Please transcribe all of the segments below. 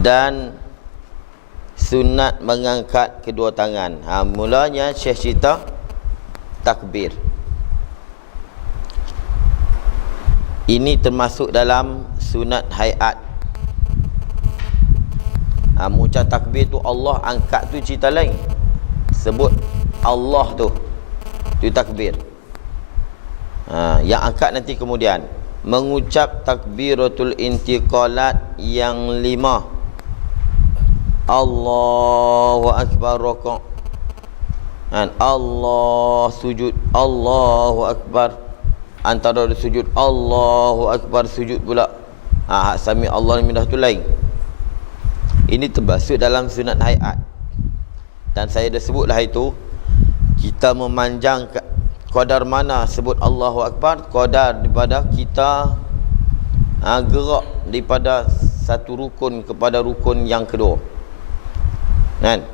dan sunat mengangkat kedua tangan. Mulanya Syekh cerita takbir. Ini termasuk dalam sunat hayat. Mengucap takbir tu Allah angkat tu cerita lain. Sebut Allah tu takbir. Yang angkat nanti kemudian. Mengucap takbiratul intiqalat yang 5. Allahu akbar raka'. Allah sujud, Allahu akbar. Antara sujud, Allahu akbar sujud pula. Sami Allah mindah tu lain. Ini termasuk dalam sunat hayat. Dan saya dah sebutlah itu, kita memanjang qadar mana sebut Allahu akbar, qadar daripada kita gerak daripada satu rukun kepada rukun yang kedua. Kan?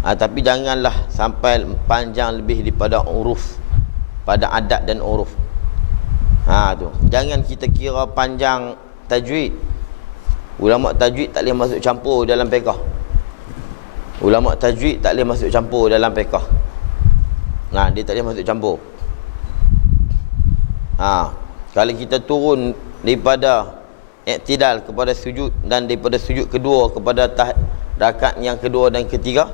Tapi janganlah sampai panjang lebih daripada uruf, pada adat dan uruf. Tu. Jangan kita kira panjang tajwid. Ulama tajwid tak boleh masuk campur dalam fiqh. Ulama tajwid tak boleh masuk campur dalam fiqh. Dia tak boleh masuk campur. Kalau kita turun daripada i'tidal kepada sujud, dan daripada sujud kedua kepada rakaat yang kedua dan ketiga,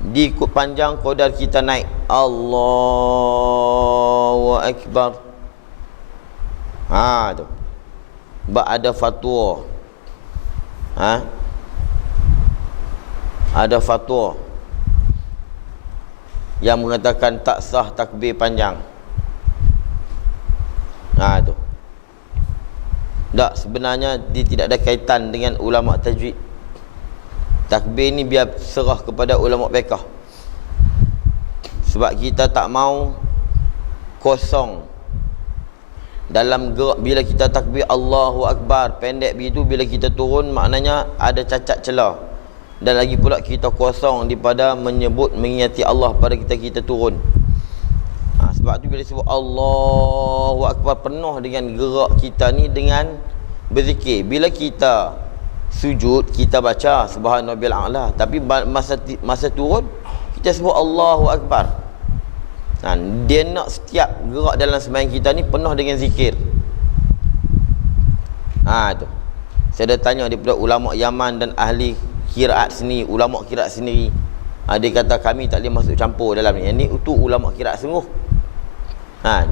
diikut panjang qadar kita naik Allahu akbar. Tu. Ada fatwa. Ada fatwa yang mengatakan tak sah takbir panjang. Tu. Tak, sebenarnya dia tidak ada kaitan dengan ulama tajwid. Takbir ni biar serah kepada ulama fiqh. Sebab kita tak mau kosong dalam gerak. Bila kita takbir Allahu akbar pendek begitu, bila kita turun maknanya ada cacat celah. Dan lagi pula kita kosong daripada menyebut mengingati Allah pada kita turun. Sebab tu bila sebut Allahu akbar, penuh dengan gerak kita ni dengan berzikir. Bila kita sujud kita baca subhanallahil a'la, tapi masa turun kita sebut Allahu akbar. Dia nak setiap gerak dalam sembahyang kita ni penuh dengan zikir. Tu. Saya dah tanya daripada ulama Yaman dan ahli qiraat sendiri, ulama qiraat sendiri. Dia kata kami tak boleh masuk campur dalam ni. Yang ni itu ulama qiraat sungguh.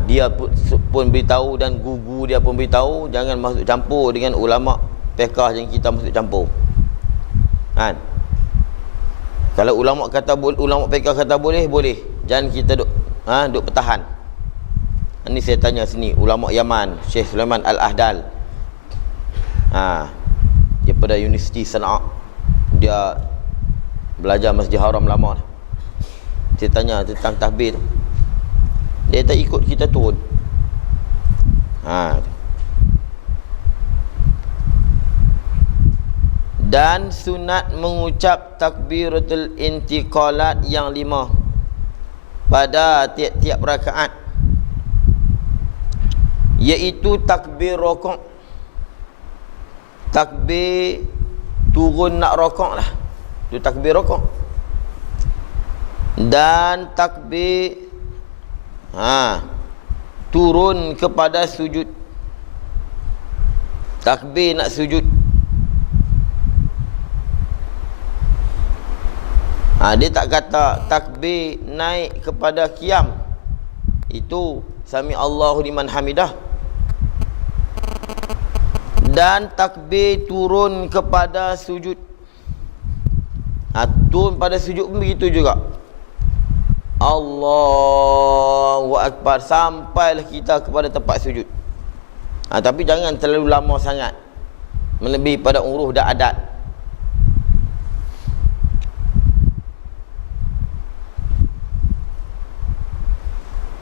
Dia pun beritahu, dan guru dia pun beritahu jangan masuk campur dengan ulama fiqh yang kita masuk campur. Kalau ulama kata ulama fiqh kata boleh, jangan kita duk pertahan. Ini saya tanya sini ulama Yaman, Syekh Sulaiman Al-Ahdal. Daripada Universiti Sana'a. Dia belajar Masjid Haram lama dah. Saya tanya tentang tahbir tu. Dia tak ikut kita turun. Dan sunat mengucap takbiratul intiqalat yang 5 pada tiap-tiap rakaat, iaitu takbir rokok, takbir turun nak rokok lah, itu takbir rokok, dan takbir turun kepada sujud, takbir nak sujud. Dia tak kata takbir naik kepada qiyam, itu sami Allahu liman hamidah. Dan takbir turun kepada sujud, turun pada sujud pun begitu juga. Allahu akbar sampailah kita kepada tempat sujud. Tapi jangan terlalu lama sangat, melebihi pada uruf dan adat.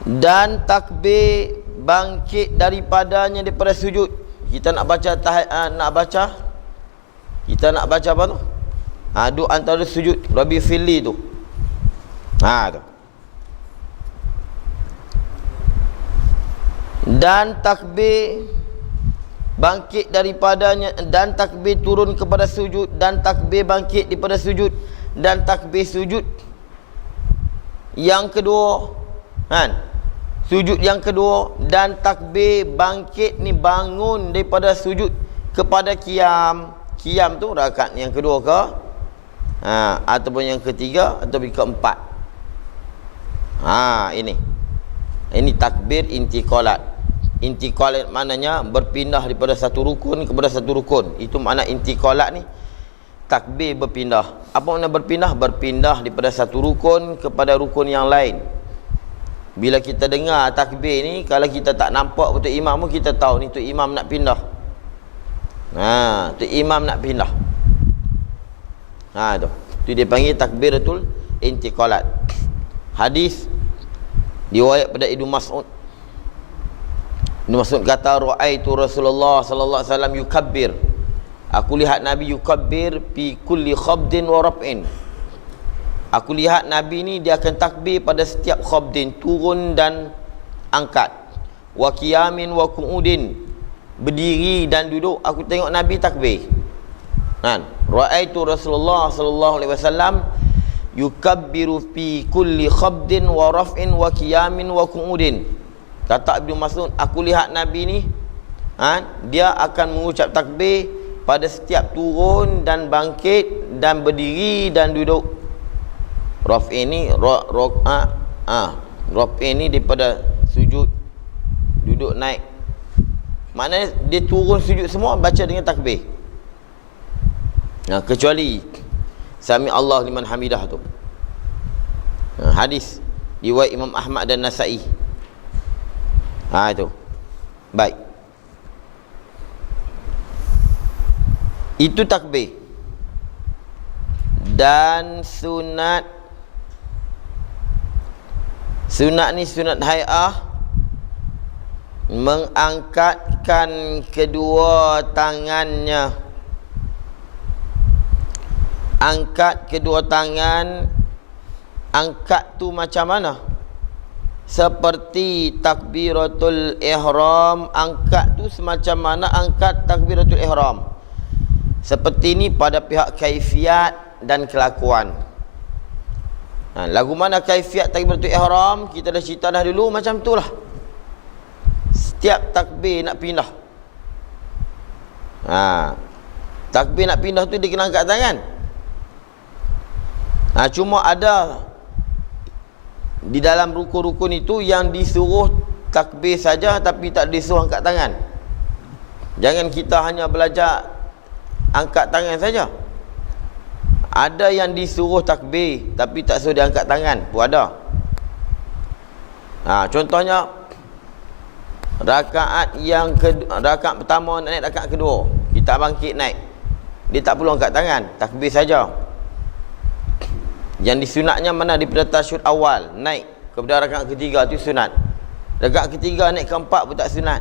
Dan takbir bangkit daripadanya daripada sujud. Kita nak baca kita nak baca apa tu? Duk antara sujud Rabbi Fili tu. Tu. Dan takbir bangkit daripadanya, dan takbir turun kepada sujud, dan takbir bangkit daripada sujud, dan takbir sujud yang kedua, kan? Sujud yang kedua dan takbir bangkit ni bangun daripada sujud kepada qiyam. Qiyam tu rakaat yang kedua ke? Ataupun yang ketiga ataupun keempat. Ini takbir intiqalat. Intiqalat maknanya berpindah daripada satu rukun kepada satu rukun. Itu makna intiqalat ni. Takbir berpindah. Apa makna berpindah? Berpindah daripada satu rukun kepada rukun yang lain. Bila kita dengar takbir ni, kalau kita tak nampak betul imam pun kita tahu ni tu imam nak pindah. Tu imam nak pindah. Tu dia panggil takbiratul intiqalat. Hadis riwayat pada Ibnu Mas'ud. Ibnu Mas'ud kata, ra'aitu Rasulullah sallallahu alaihi wasallam yukabbir. Aku lihat Nabi yukabbir fi kulli khabdin wa raf'in. Aku lihat Nabi ni dia akan takbir pada setiap khabdin, turun dan angkat. Wa qiyamin wa qu'udin, berdiri dan duduk. Aku tengok Nabi takbir. Ra'aitu Rasulullah sallallahu alaihi wasallam yukabbiru fi kulli khabdin wa raf'in wa qiyamin wa qu'udin. Kata Ibnu Mas'ud, aku lihat Nabi ni dia akan mengucap takbir pada setiap turun dan bangkit dan berdiri dan duduk. Raf'i ni raf'i ni daripada sujud, duduk naik. Maknanya dia turun sujud semua baca dengan takbir. Kecuali Sami Allah liman hamidah tu. Hadis riwayat Imam Ahmad dan Nasa'i. Itu. Baik. Itu takbir. Dan sunat ni sunat hay'ah, mengangkatkan kedua tangannya. Angkat kedua tangan. Angkat tu macam mana? Seperti takbiratul ihram. Angkat tu semacam mana angkat takbiratul ihram? Seperti ni pada pihak kaifiat dan kelakuan. Lagu mana kaifiat takbiratul ihram? Kita dah cerita dah dulu, macam tu lah. Setiap takbir nak pindah. Takbir nak pindah tu dia kena angkat tangan. Cuma ada di dalam rukun-rukun itu yang disuruh takbir saja tapi tak disuruh angkat tangan. Jangan kita hanya belajar angkat tangan saja. Ada yang disuruh takbir tapi tak suruh dia angkat tangan pun ada. Contohnya rakaat pertama nak naik rakaat kedua, kita bangkit naik, dia tak perlu angkat tangan, takbir saja. Yang disunatnya mana? Daripada tasyahud awal naik kepada rakaat ketiga tu sunat. Rakaat ketiga naik ke empat pun tak sunat.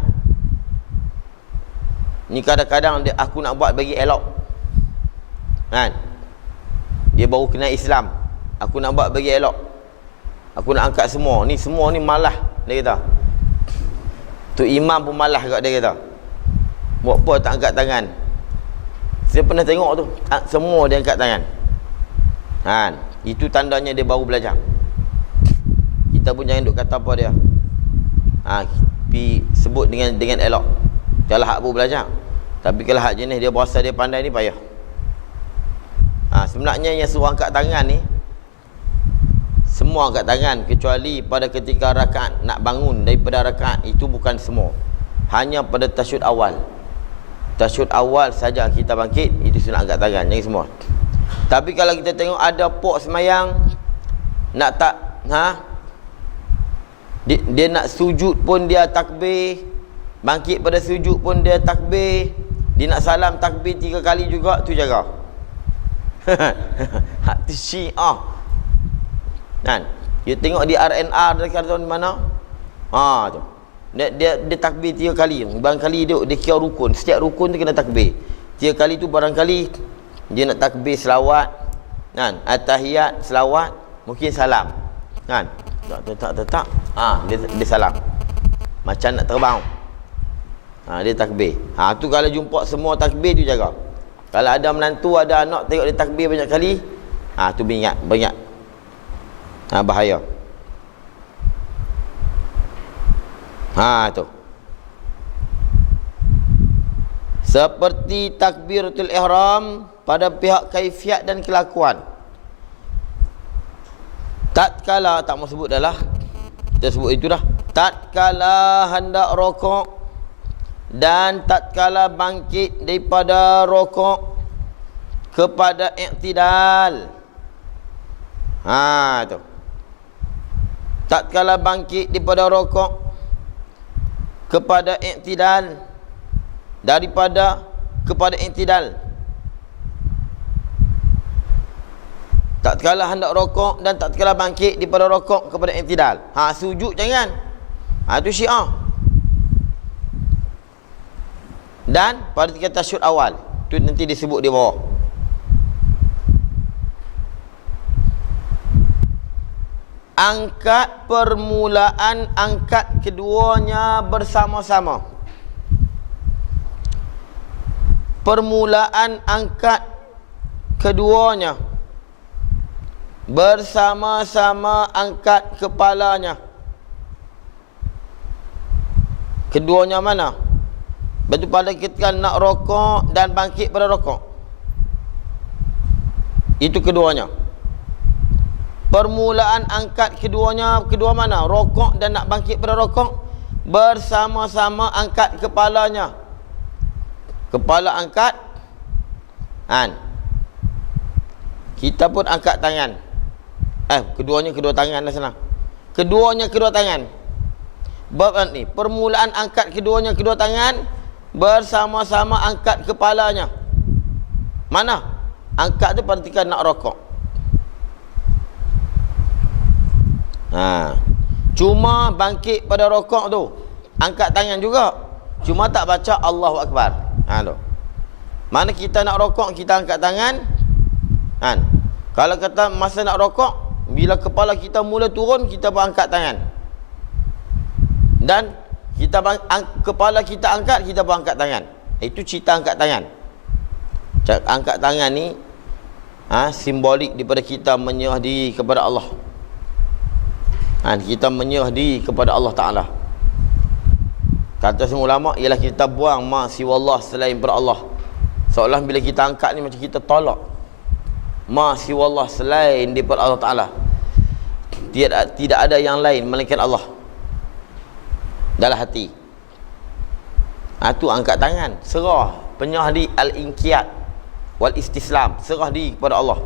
Ni kadang-kadang aku nak buat bagi elok, dia baru kenal Islam, aku nak buat bagi elok, aku nak angkat semua ni malah, dia kata. Tu imam pun malah kat dia kata. Buat apa tak angkat tangan? Saya pernah tengok tu, semua dia angkat tangan. Itu tandanya dia baru belajar. Kita pun jangan duk kata apa dia. Sebut dengan elok. Kalau hak baru belajar. Tapi kalau hak jenis dia berasa dia pandai ni payah. Sebenarnya yang suruh angkat tangan ni semua angkat tangan, kecuali pada ketika rakaat nak bangun daripada rakaat, itu bukan semua. Hanya pada tasyahud awal. Tasyahud awal saja kita bangkit, itu sunat angkat tangan, jangan semua. Tapi kalau kita tengok ada pok semayang nak dia nak sujud pun dia takbir, bangkit pada sujud pun dia takbir, dia nak salam takbir 3 kali juga, tu jaga. Hak tu Syiah. Dia tengok di RNR dekat tahun mana? Tu. Dia takbir 3 kali. Barangkali dia kira rukun. Setiap rukun tu kena takbir. 3 kali tu barangkali dia nak takbir selawat, at-tahiyat, selawat, mungkin salam. Tak. Dia salam. Macam nak terbang. Dia takbir. Tu kalau jumpa semua takbir tu jaga. Kalau ada menantu, ada anak tengok dia takbir banyak kali, tu beringat. Bahaya. Tu. Seperti takbiratul ihram pada pihak kaifiat dan kelakuan. Tatkala, tak mau sebut dah lah, kita sebut itu dah. Tatkala hendak rokok dan tatkala bangkit daripada rokok kepada i'tidal. Tu. Tatkala bangkit daripada rokok kepada i'tidal, daripada kepada i'tidal. Tatkala hendak rokok dan tatkala bangkit daripada rokok kepada i'tidal. Sujud jangan. Itu Syiah. Dan pada tiga tasyahud awal, tu nanti disebut di bawah. Angkat permulaan, angkat keduanya bersama-sama. Permulaan angkat keduanya bersama-sama, angkat kepalanya. Keduanya mana? Betul pada ketika nak rokok dan bangkit pada rokok. Itu keduanya. Permulaan angkat keduanya, kedua mana? Rokok dan nak bangkit pada rokok. Bersama-sama angkat kepalanya. Kepala angkat. Kita pun angkat tangan. Keduanya kedua tangan dah senang. Keduanya kedua tangan. Bab ni, permulaan angkat keduanya kedua tangan, bersama-sama angkat kepalanya. Mana? Angkat tu pada ketika nak rokok. Cuma bangkit pada rokok tu, angkat tangan juga. Cuma tak baca Allahu Akbar. Tu. Mana kita nak rokok, kita angkat tangan. Kalau kata masa nak rokok, bila kepala kita mula turun, kita angkat tangan. Dan kita kepala kita angkat, kita angkat tangan. Itu cerita angkat tangan. Angkat tangan ni simbolik daripada kita menyerah diri kepada Allah. Kita menyerah diri kepada Allah Ta'ala. Kata semua ulama ialah kita buang ma siwallah selain pada Allah. Seolah bila kita angkat ni macam kita tolak ma siwallah selain daripada Allah Ta'ala. Tidak ada yang lain melainkan Allah dalam hati. Itu angkat tangan, serah, penyerah diri, al-inqiyad wal istislam, serah diri kepada Allah.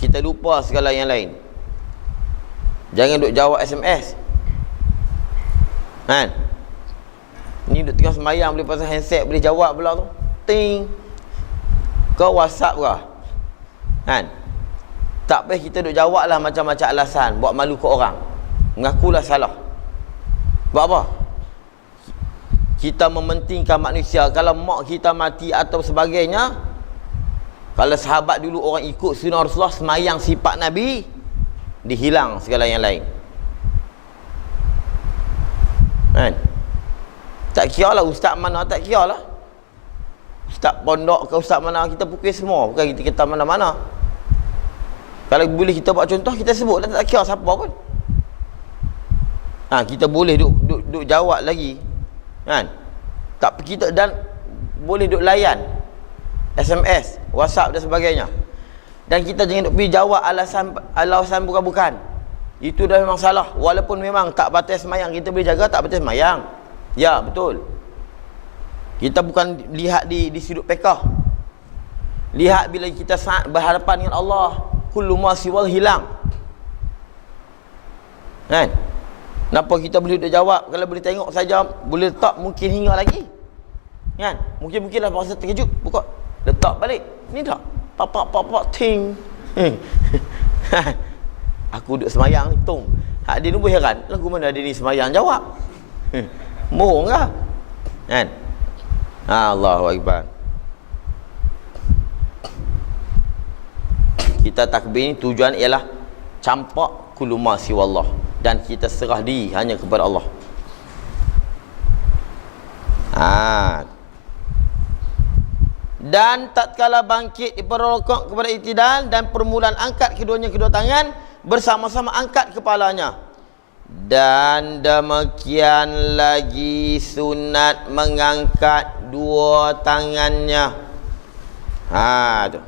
Kita lupa segala yang lain. Jangan duk jawab SMS. Ni duk tengah semayang boleh pasal handset, boleh jawab pula tu. Ting. Kau WhatsApp ke? Tak payah kita duk jawab lah macam-macam alasan, buat malu ke orang. Mengakulah salah. Buat apa? Kita mementingkan manusia. Kalau mak kita mati atau sebagainya, kalau sahabat dulu orang ikut sunnah Rasulullah, semayang sifat Nabi, dihilang segala yang lain. Tak kira lah ustaz mana, tak kira lah ustaz pondok ke ustaz mana, kita pukul semua, bukan kita kata mana-mana. Kalau boleh kita buat contoh, kita sebut lah, tak kira siapa pun. Kita boleh duk jawab lagi, tak kita, dan boleh duk layan SMS, WhatsApp dan sebagainya. Dan kita jangan duk pergi jawab alasan bukan-bukan. Itu dah memang salah. Walaupun memang tak batal semayang, kita boleh jaga tak batal semayang. Ya, betul. Kita bukan lihat di sudut pekah. Lihat bila kita saat berhadapan dengan Allah, kullu ma siwal hilang. Kenapa kita boleh duk jawab? Kalau boleh tengok saja, boleh letak mungkin hingga lagi. Mungkin-mungkinlah masa terkejut, buka, letak balik. Ni tak. Pak ting. Aku duduk semayang ni, tung. Dia ni pun heran, lagu mana dia ni semayang jawab. Mohong lah. Allahu Akbar. Kita takbir ni tujuan ialah campak kullu ma siwallah, dan kita serah diri hanya kepada Allah. Dan tatkala bangkit daripada rukuk kepada i'tidal, dan permulaan angkat kedua tangan bersama-sama angkat kepalanya. Dan demikian lagi sunat mengangkat dua tangannya. Tu.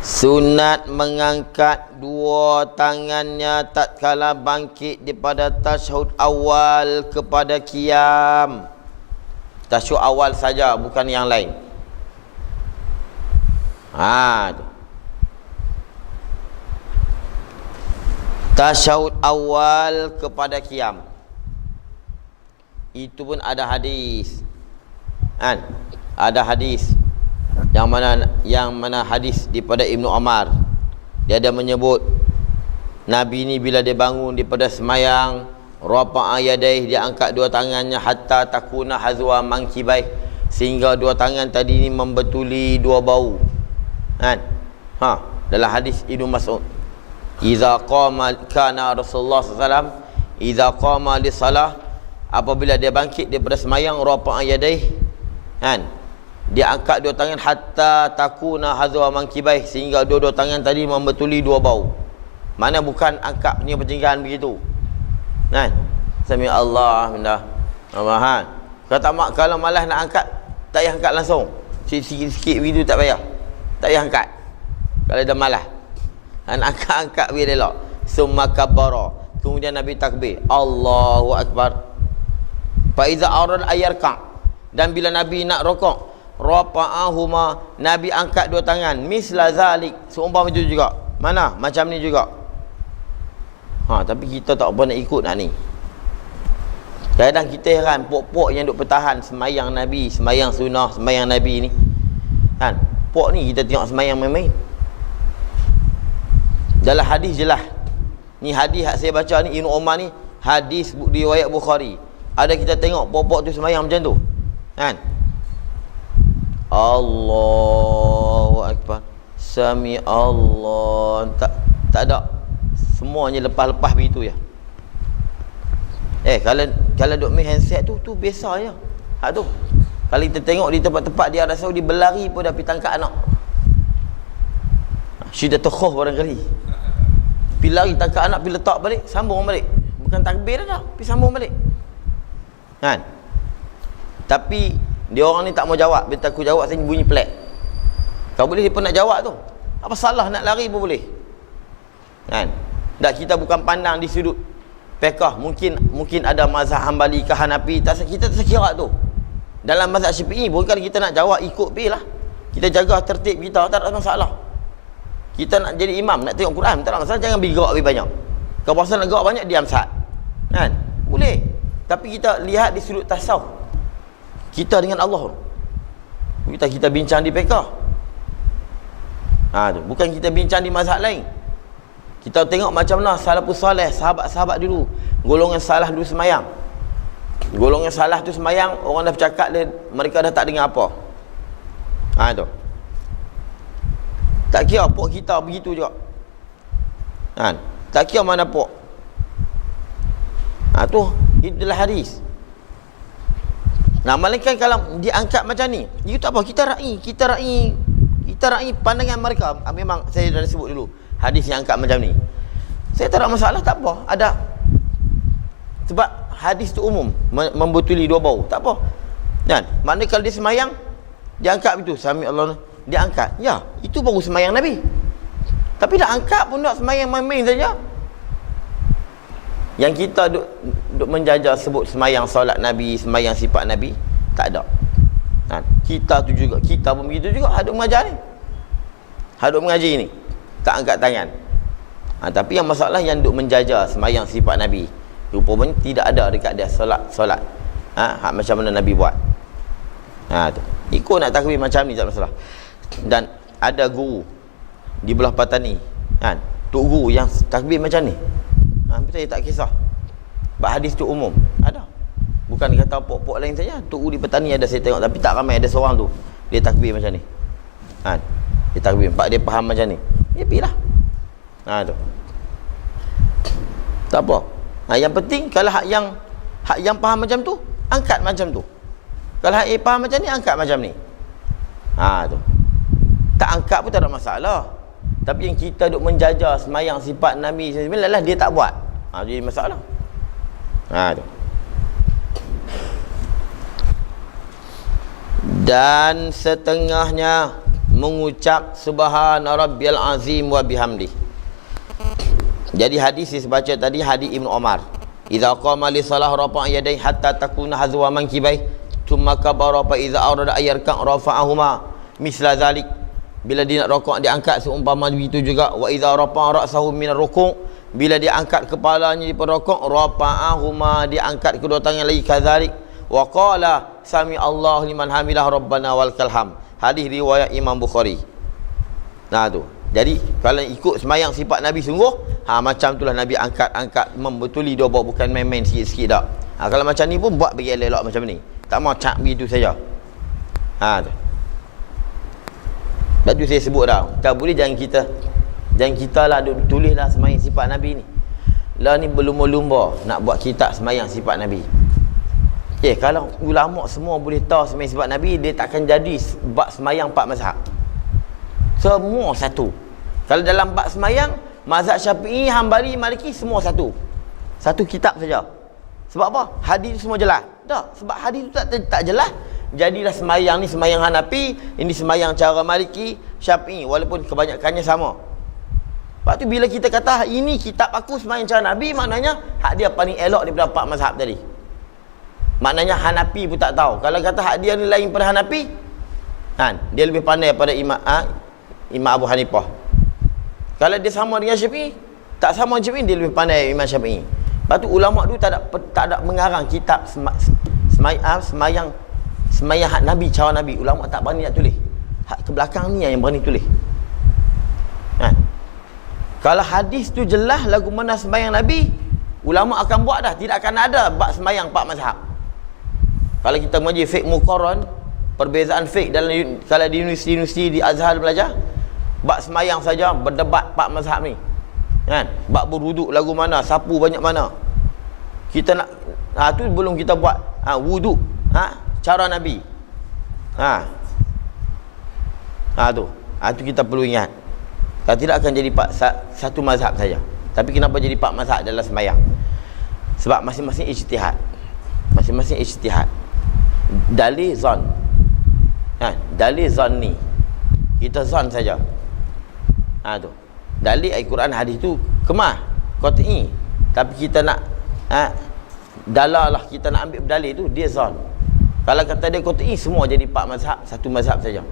Sunat mengangkat dua tangannya tatkala bangkit daripada tasyahud awal kepada qiyam. Tasyahud awal saja, bukan yang lain. Tu. Tasyahud awal kepada qiyam. Itu pun ada hadis. Ada hadis. Yang mana hadis daripada Ibnu Umar. Dia ada menyebut Nabi ni bila dia bangun daripada semayang, rafa'a yadaih, dia angkat dua tangannya hatta takuna hazwa mankibai, sehingga dua tangan tadi ni membetuli dua bau. Dalam hadis Ibnu Mas'ud, Iza qama kana Rasulullah SAW Iza qama li salah, apabila dia bangkit daripada semayang, rafa'a yadaih, dia angkat dua tangan hatta takuna hazwa mankibai, sehingga dua-dua tangan tadi membetuli dua bau. Mana bukan angkat punya pertinggahan begitu. Sami Allah mindah. Kalau malas nak angkat, tak payah angkat langsung. Sikit-sikit begitu tak payah. Tak payah angkat. Kalau dah malas. Angkat biar elok. Summa kabbara. Kemudian Nabi takbir. Allahu akbar. Fa iza arad ayarka. Dan bila Nabi nak rukuk, rafa'ahuma, Nabi angkat dua tangan, misla zalik, seumpama itu juga. Mana? Macam ni juga. Tapi kita tak apa nak ikut nak ni. Kadang kita heran pok-pok yang duk bertahan semayang Nabi, semayang sunnah, semayang Nabi ni. Pok ni kita tengok semayang main-main. Dalam hadis jelas. Ni hadis yang saya baca ni, Ibnu Umar ni, hadis riwayat Bukhari. Ada kita tengok pok-pok tu semayang macam tu. Allahu akbar, sami Allah. Tak ada. Semuanya lepas-lepas begitu ya. Kalau duk main handset tu biasa je. Tu. Kalau kita tengok di tempat-tempat dia Arab Saudi, berlari pun dah pergi tangkap anak. Syidatul khauf barangkali. Pergi lari tangkap anak, pergi letak balik, sambung balik. Bukan takbir dah, pergi sambung balik. Tapi dia orang ni tak mau jawab. Bila aku jawab, saya bunyi pelik. Kau boleh dia pun nak jawab tu. Apa salah nak lari pun boleh. Tak, kita bukan pandang di sudut fiqh. Mungkin ada mazhab Hambali ke Hanafi. Kita tak kira tu. Dalam mazhab Syafi'i pun kalau kita nak jawab, ikut pergi lah. Kita jaga tertib kita, tak ada masalah. Kita nak jadi imam, nak tengok Quran, tak ada masalah. Jangan pergi gerak lebih banyak. Kau pasal nak gerak banyak, diam sat. Boleh. Tapi kita lihat di sudut tasawuf. Kita dengan Allah. Kita bincang di fiqh. Bukan kita bincang di mazhab lain. Kita tengok macam mana salafus salih, sahabat-sahabat dulu, golongan salah dulu semayang. Golongan salah tu semayang, orang dah bercakap dia, mereka dah tak dengar apa. Tu. Tak kira pok kita begitu juga. Tak kira mana pok. Tu itulah hadis. Malaikat kalau dia angkat macam ni, itu tak apa, kita ra'i pandangan mereka. Memang saya dah sebut dulu hadis yang angkat macam ni. Saya tak ada masalah, tak apa. Ada. Sebab hadis tu umum, membetuli dua bau, tak apa. Maknanya kalau dia semayang, dia angkat begitu, sami Allah, dia angkat. Ya, itu baru semayang Nabi. Tapi dah angkat pun tak semayang main-main saja. Yang kita duk menjajah sebut semayang solat Nabi, semayang sifat Nabi, tak ada. Kita tu juga, kita pun begitu juga, hadut mengajar ni. Hadut mengaji ni, tak angkat tangan. Tapi yang masalah yang duk menjajah semayang sifat Nabi, rupanya tidak ada dekat dia solat. Macam mana Nabi buat. Tu. Ikut nak takbir macam ni tak masalah. Dan ada guru di belah Patani, tok guru yang takbir macam ni. Saya tak kisah. Sebab hadis tu umum. Ada. Bukan kata pok-pok lain saja. Tok guru di Patani ada saya tengok, tapi tak ramai, ada seorang tu dia takbir macam ni. Dia takbir, pak dia faham macam ni. Dia pergilah. Tu. Tak apa. Yang penting kalau hak yang faham macam tu, angkat macam tu. Kalau hak faham macam ni, angkat macam ni. Tu. Tak angkat pun tak ada masalah. Tapi yang kita duk menjajah semayang sifat Nabi sebenarnya dia tak buat. Jadi masalah. Tu. Dan setengahnya mengucap subhana rabbiyal azim wa bihamdi. Jadi hadis yang saya baca tadi hadis Ibnu Umar. Idza qama li salah rafa'a yadayhi hatta takuna hazwa mankibai thumma kabara fa idza arada ayarka rafa'ahuma misla zalik. Bila dia nak rukuk dia angkat seumpama begitu juga. Wa idza rafa'a ra'sahu min ar-ruku', bila dia angkat kepalanya di rukuk rafa'ahuma, dia angkat kedua tangan lagi kadzalik. Wa qala sami Allahu liman hamidah rabbana walakal ham. Hadis riwayat Imam Bukhari. Tu. Jadi kalau ikut semayang sifat Nabi sungguh, macam itulah Nabi angkat membetuli dia bawa, bukan main-main sikit-sikit tak. Kalau macam ni pun buat bagi elok macam ni. Tak mau cak begitu saja. Tu. Sebab tu saya sebut dah. Tak boleh jangan kita lah tulis lah semayang sifat Nabi ni. Lah ni berlumba-lumba nak buat kitab semayang sifat Nabi. Kalau ulama semua boleh tahu semayang sifat Nabi, dia takkan jadi bab semayang 4 mazhab. Semua satu. Kalau dalam bab semayang, mazhab Syafi'i, Hambali, Maliki semua satu. Satu kitab saja. Sebab apa? Hadis semua jelas. Tak, sebab hadis tu tak jelas. Jadilah semayang ni semayang Hanafi, ini semayang cara Maliki, Syafi'i, walaupun kebanyakannya sama. Sebab tu bila kita kata ini kitab aku semayang cara Nabi, maknanya hak dia paling elok daripada 4 mazhab tadi. Maknanya Hanafi pun tak tahu. Kalau kata hak dia ni lain pada Hanafi, dia lebih pandai pada Imam Abu Hanifah. Kalau dia sama dengan Syafi'i, tak sama Syafi'i, dia lebih pandai Imam Syafi'i. Lepas tu ulama' tu tak ada mengarang kitab semayang hak Nabi, cara Nabi. Ulama' tak berani nak tulis. Hak ke belakang ni yang berani tulis. Kalau hadis tu jelas lagu mana semayang Nabi, ulama' akan buat dah. Tidak akan ada bab semayang 4 mazhab. Kalau kita mengaji fiqh muqarran, perbezaan fiqh dalam kalau di universiti di Azhar belajar, bab semayang saja berdebat 4 mazhab ni. Bab berwuduk lagu mana, sapu banyak mana. Kita nak tu belum kita buat wuduk, cara Nabi. Tu kita perlu ingat. Kalau tidak akan jadi satu mazhab saja. Tapi kenapa jadi 4 mazhab dalam semayang? Sebab masing-masing ijtihad. Masing-masing ijtihad. Dalil zon. Dalil zon ni kita zon saja. Tu. Dalil Al-Quran hadis tu kemah qat'i. Tapi kita nak dalalah, kita nak ambil dalil tu, dia zon. Kalau kata dia qat'i, semua jadi 4 mazhab, satu mazhab saja.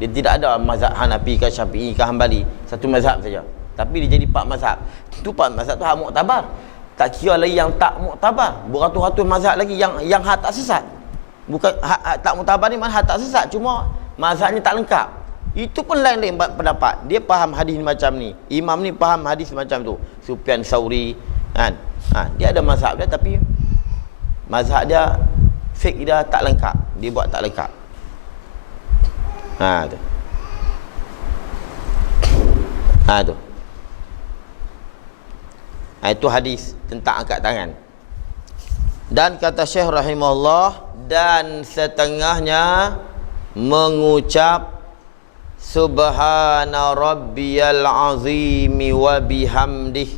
Dia tidak ada mazhab Hanafi ke Syafi'i ke Hambali, satu mazhab saja. Tapi dia jadi 4 mazhab. Tu 4 mazhab tu hak muktabar. Tak kira lagi yang tak muktabar. Beratus-ratus mazhab lagi yang hak tak sesat. Bukan hak tak muktabar ni mana hak tak sesat, cuma mazhabnya tak lengkap. Itu pun lain-lain pendapat. Dia faham hadis macam ni, imam ni faham hadis macam tu. Sufyan Sauri dia ada mazhab dia, tapi mazhab dia fiqh dia tak lengkap. Dia buat tak lengkap. Tu. Tu. Itu hadis tentang angkat tangan. Dan kata Syekh rahimahullah, dan setengahnya mengucap subhana rabbiyal azimi wa bihamdih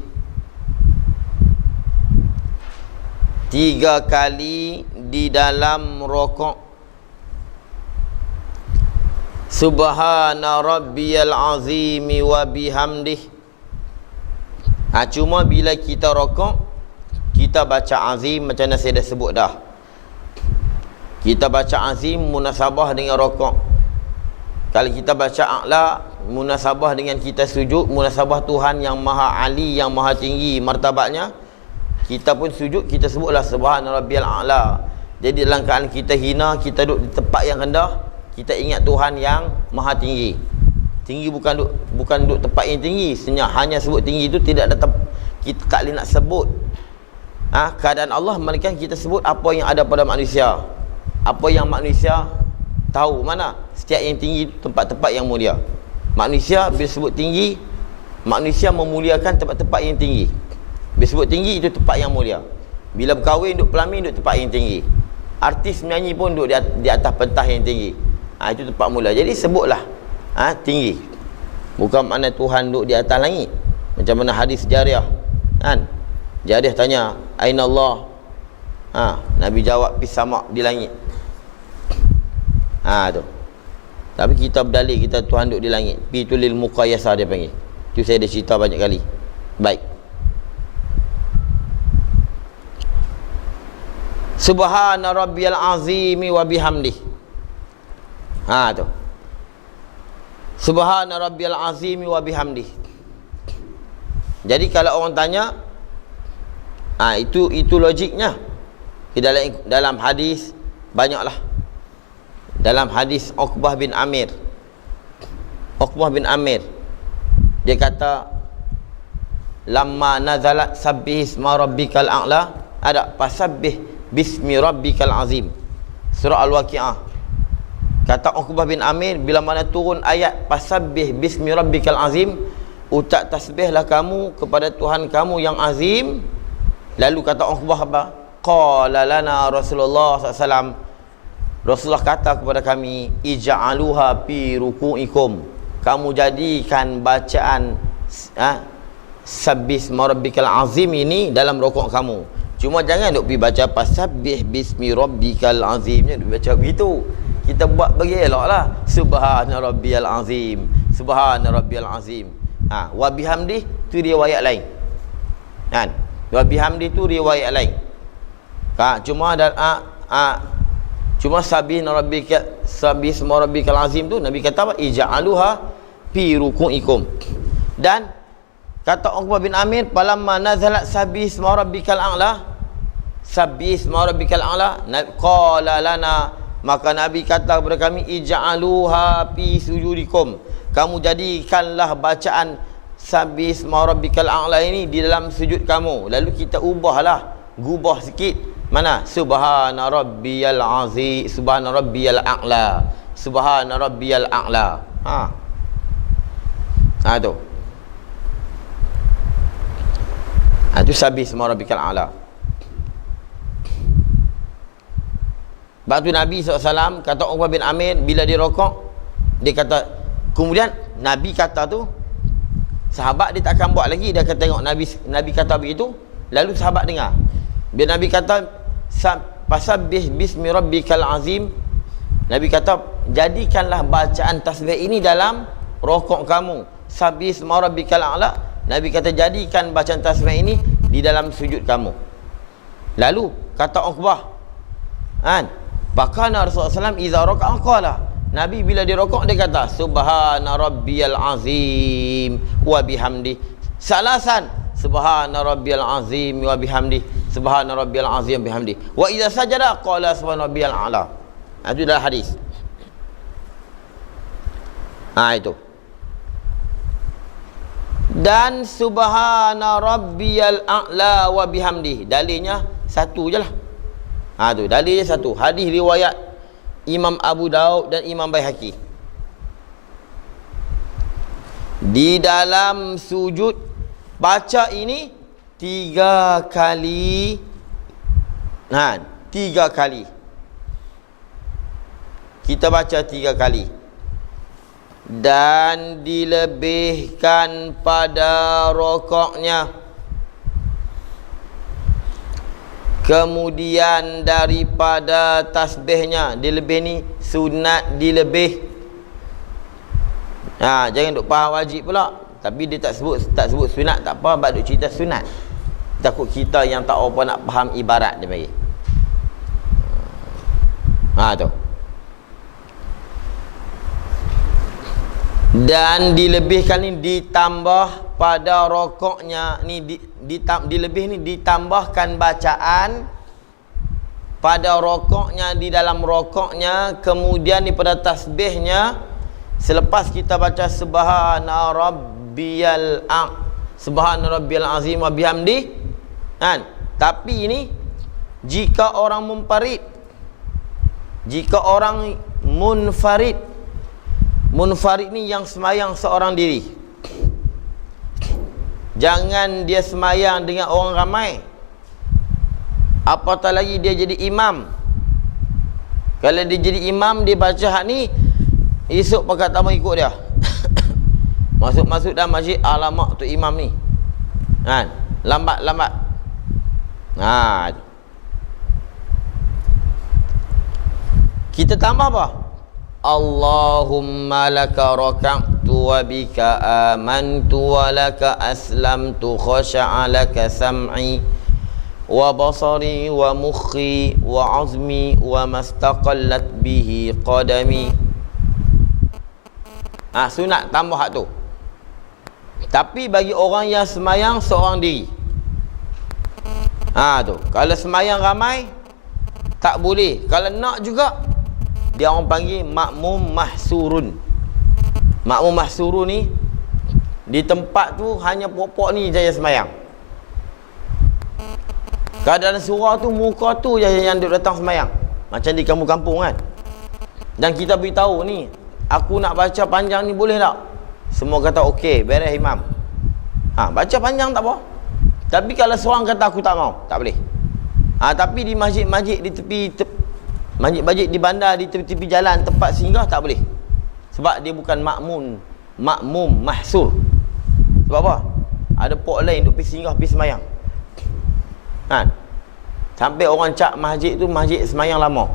3 kali di dalam rukuk. Subhana rabbiyal azimi wa bihamdih. Cuma bila kita rukuk, kita baca azim macam mana saya dah sebut dah. Kita baca azim munasabah dengan rukuk. Kalau kita baca a'la, munasabah dengan kita sujud, munasabah Tuhan yang maha ali, yang maha tinggi martabatnya. Kita pun sujud, kita sebutlah subhana rabbiyal a'la. Jadi dalam keadaan kita hina, kita duduk di tempat yang rendah, kita ingat Tuhan yang maha tinggi. Tinggi bukan duduk tempat yang tinggi, hanya sebut tinggi itu tidak ada kita tak boleh nak sebut keadaan Allah, melainkan kita sebut apa yang ada pada manusia. Apa yang manusia tahu, mana setiap yang tinggi tempat-tempat yang mulia. Manusia bila sebut tinggi, manusia memuliakan tempat-tempat yang tinggi. Bila sebut tinggi, itu tempat yang mulia. Bila berkahwin, duduk pelamin, duduk tempat yang tinggi. Artis menyanyi pun duduk di atas pentas yang tinggi. Itu tempat mulia. Jadi sebutlah tinggi. Bukan makna Tuhan duduk di atas langit. Macam mana hadis Jariyah kan? Jariyah tanya, Aina Allah? Nabi jawab, Fis sama', di langit. Tu. Tapi kita berdalil kita Tuhan duduk di langit. Pitulil muqayyasah dia panggil. Itu saya dah cerita banyak kali. Baik. Subhana rabbiyal azimi wa bihamdih. Tu. Subhana rabbiyal azimi wa bihamdih. Jadi kalau orang tanya, itu logiknya. Dalam hadis banyaklah. Dalam hadis Uqbah bin Amir, dia kata, lamma nazalat sabbih isma rabbikal a'la, ada fasabbih bismi rabbikal azim, surah Al-Waqi'ah. Kata Uqbah bin Amir, bila mana turun ayat fasabbih bismi rabbikal azim, utak tasbihlah kamu kepada Tuhan kamu yang azim. Lalu kata Uqbah apa? Qala lana Rasulullah SAW, Rasulullah kata kepada kami, ija'aluha fi ruku'ikum, kamu jadikan bacaan sabbih rabbikal azim ini dalam rukuk kamu. Cuma jangan duk pergi baca fasabbih bismi rabbikal azimnya duk baca begitu. Kita buat bagi eloklah. Subhana rabbiyal azim, subhana rabbiyal azim. Wa bihamdi tu riwayat lain. Kan? Wa bihamdi tu riwayat lain. Cuma cuma sabbih isma rabbikal azim tu Nabi kata apa? Ija'aluha fi ruku'ikum. Dan kata Uqbah bin Amir, falamma nazalat sabbih isma rabbikal a'la, sabbih isma rabbikal a'la, qala lana, maka Nabi kata kepada kami, ija'aluha fi sujudikum, kamu jadikanlah bacaan sabbih isma rabbikal a'la ini di dalam sujud kamu. Lalu kita gubah sikit. Mana? Subhana rabbiyal azim, subhana rabbiyal a'la, subhana rabbiyal a'la. Tu. Itu sabbih isma rabbikal a'la. Sebab tu Nabi SAW kata Uqbah bin Amir, bila dia rokok, dia kata, kemudian Nabi kata tu, sahabat dia tak akan buat lagi. Dia akan tengok Nabi kata begitu, lalu sahabat dengar. Bila Nabi kata fasabbih bismi rabbikal azim, Nabi kata, jadikanlah bacaan tasbih ini dalam rokok kamu. Sabbih isma rabbikal a'la, Nabi kata, jadikan bacaan tasbih ini di dalam sujud kamu. Lalu kata Uqbah, bakana Rasulullah SAW iza raka'a qala, Nabi bila dia rokok dia kata, subhana rabbiyal azim wa bihamdi, salasan, subhana rabbiyal azim wa bihamdi, subhana rabbiyal azim wa bihamdi, wa iza sajada qala subhana rabbiyal a'la. Itu dalam hadis. Itu. Dan subhana rabbiyal a'la wa bihamdi, dalilnya satu je lah. Tu dalilnya satu. Hadis riwayat Imam Abu Daud dan Imam Baihaqi. Di dalam sujud baca ini 3 kali. 3 kali. Kita baca 3 kali. Dan dilebihkan pada rokoknya. Kemudian daripada tasbihnya, dilebih ni sunat dilebih. Jangan duk faham wajib pula. Tapi dia tak sebut sunat, tak apa, sebab duk cerita sunat. Takut kita yang tak apa nak faham ibarat dia bagi. Tu. Dan dilebihkan ni ditambah pada rokoknya ni, dilebih ni ditambahkan bacaan pada rokoknya, di dalam rokoknya, kemudian ni pada tasbihnya, selepas kita baca subhana rabbiyal azim wa bihamdi. Tapi ini jika orang munfarid, jika orang munfarid ni yang sembahyang seorang diri, Jangan dia semayang dengan orang ramai, apatah lagi dia jadi imam. Kalau dia jadi imam, dia baca hak ni, esok pakat tamu ikut dia. Masuk-masuk dalam masjid, alamak tu imam ni, kan, lambat-lambat. Kita tambah apa? Allahumma laka raka'tu wa bika amantu wa laka aslamtu khasha'a laka sam'i wa basari wa mukhi wa azmi wa mastaqallat bihi qadami. Sunat tambah hak tu. Tapi bagi orang yang semayang seorang diri, tu kalau semayang ramai tak boleh. Kalau nak juga, dia orang panggil makmum mahsurun. Makmum mahsurun ni, di tempat tu hanya pokok ni je semayang. Keadaan surau tu, muka tu je yang duk datang semayang, macam di kampung-kampung kan. Dan kita beritahu ni, aku nak baca panjang ni boleh tak? Semua kata okey, beres imam. Baca panjang tak apa. Tapi kalau seorang kata aku tak mau, tak boleh. Tapi di masjid-masjid di tepi masjid-masjid di bandar, di tepi-tepi jalan, tempat singgah, tak boleh. Sebab dia bukan makmum mahsur. Sebab apa? Ada pok lain duk pergi singgah, pergi semayang. Sampai orang cak masjid tu masjid semayang lama.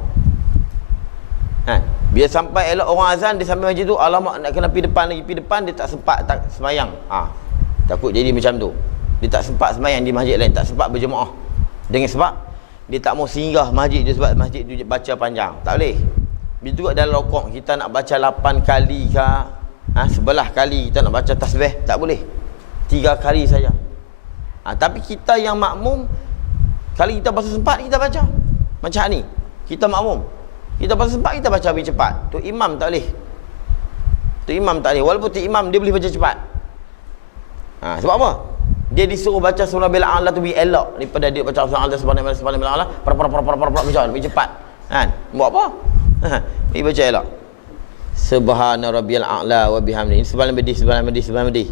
Bila sampai elok orang azan, dia sampai masjid tu, alamak nak kena pergi depan lagi. Pergi depan, dia tak sempat tak semayang. Takut jadi macam tu. Dia tak sempat semayang di masjid lain, tak sempat berjemaah. Dengan sebab dia tak mau singgah masjid dia, sebab masjid tu baca panjang. Tak boleh. Begitu juga dalam rokok, kita nak baca 8 kali ke 11 kali kita nak baca tasbih, tak boleh. 3 kali saja. Tapi kita yang makmum, kali kita pasal sempat, kita baca macam ni. Kita makmum, kita pasal sempat, kita baca lebih cepat. Tu imam tak boleh. Tu imam tak boleh. Walaupun tu imam, dia boleh baca cepat. Sebab apa? Dia disuruh baca surah Bil-A'la tu lebih elok daripada dia baca surah Al-A'la subhanahu macam lebih cepat. Buat apa? Dia baca elok. Subhana rabbiyal a'la wa bihamdihi. Subhanallah.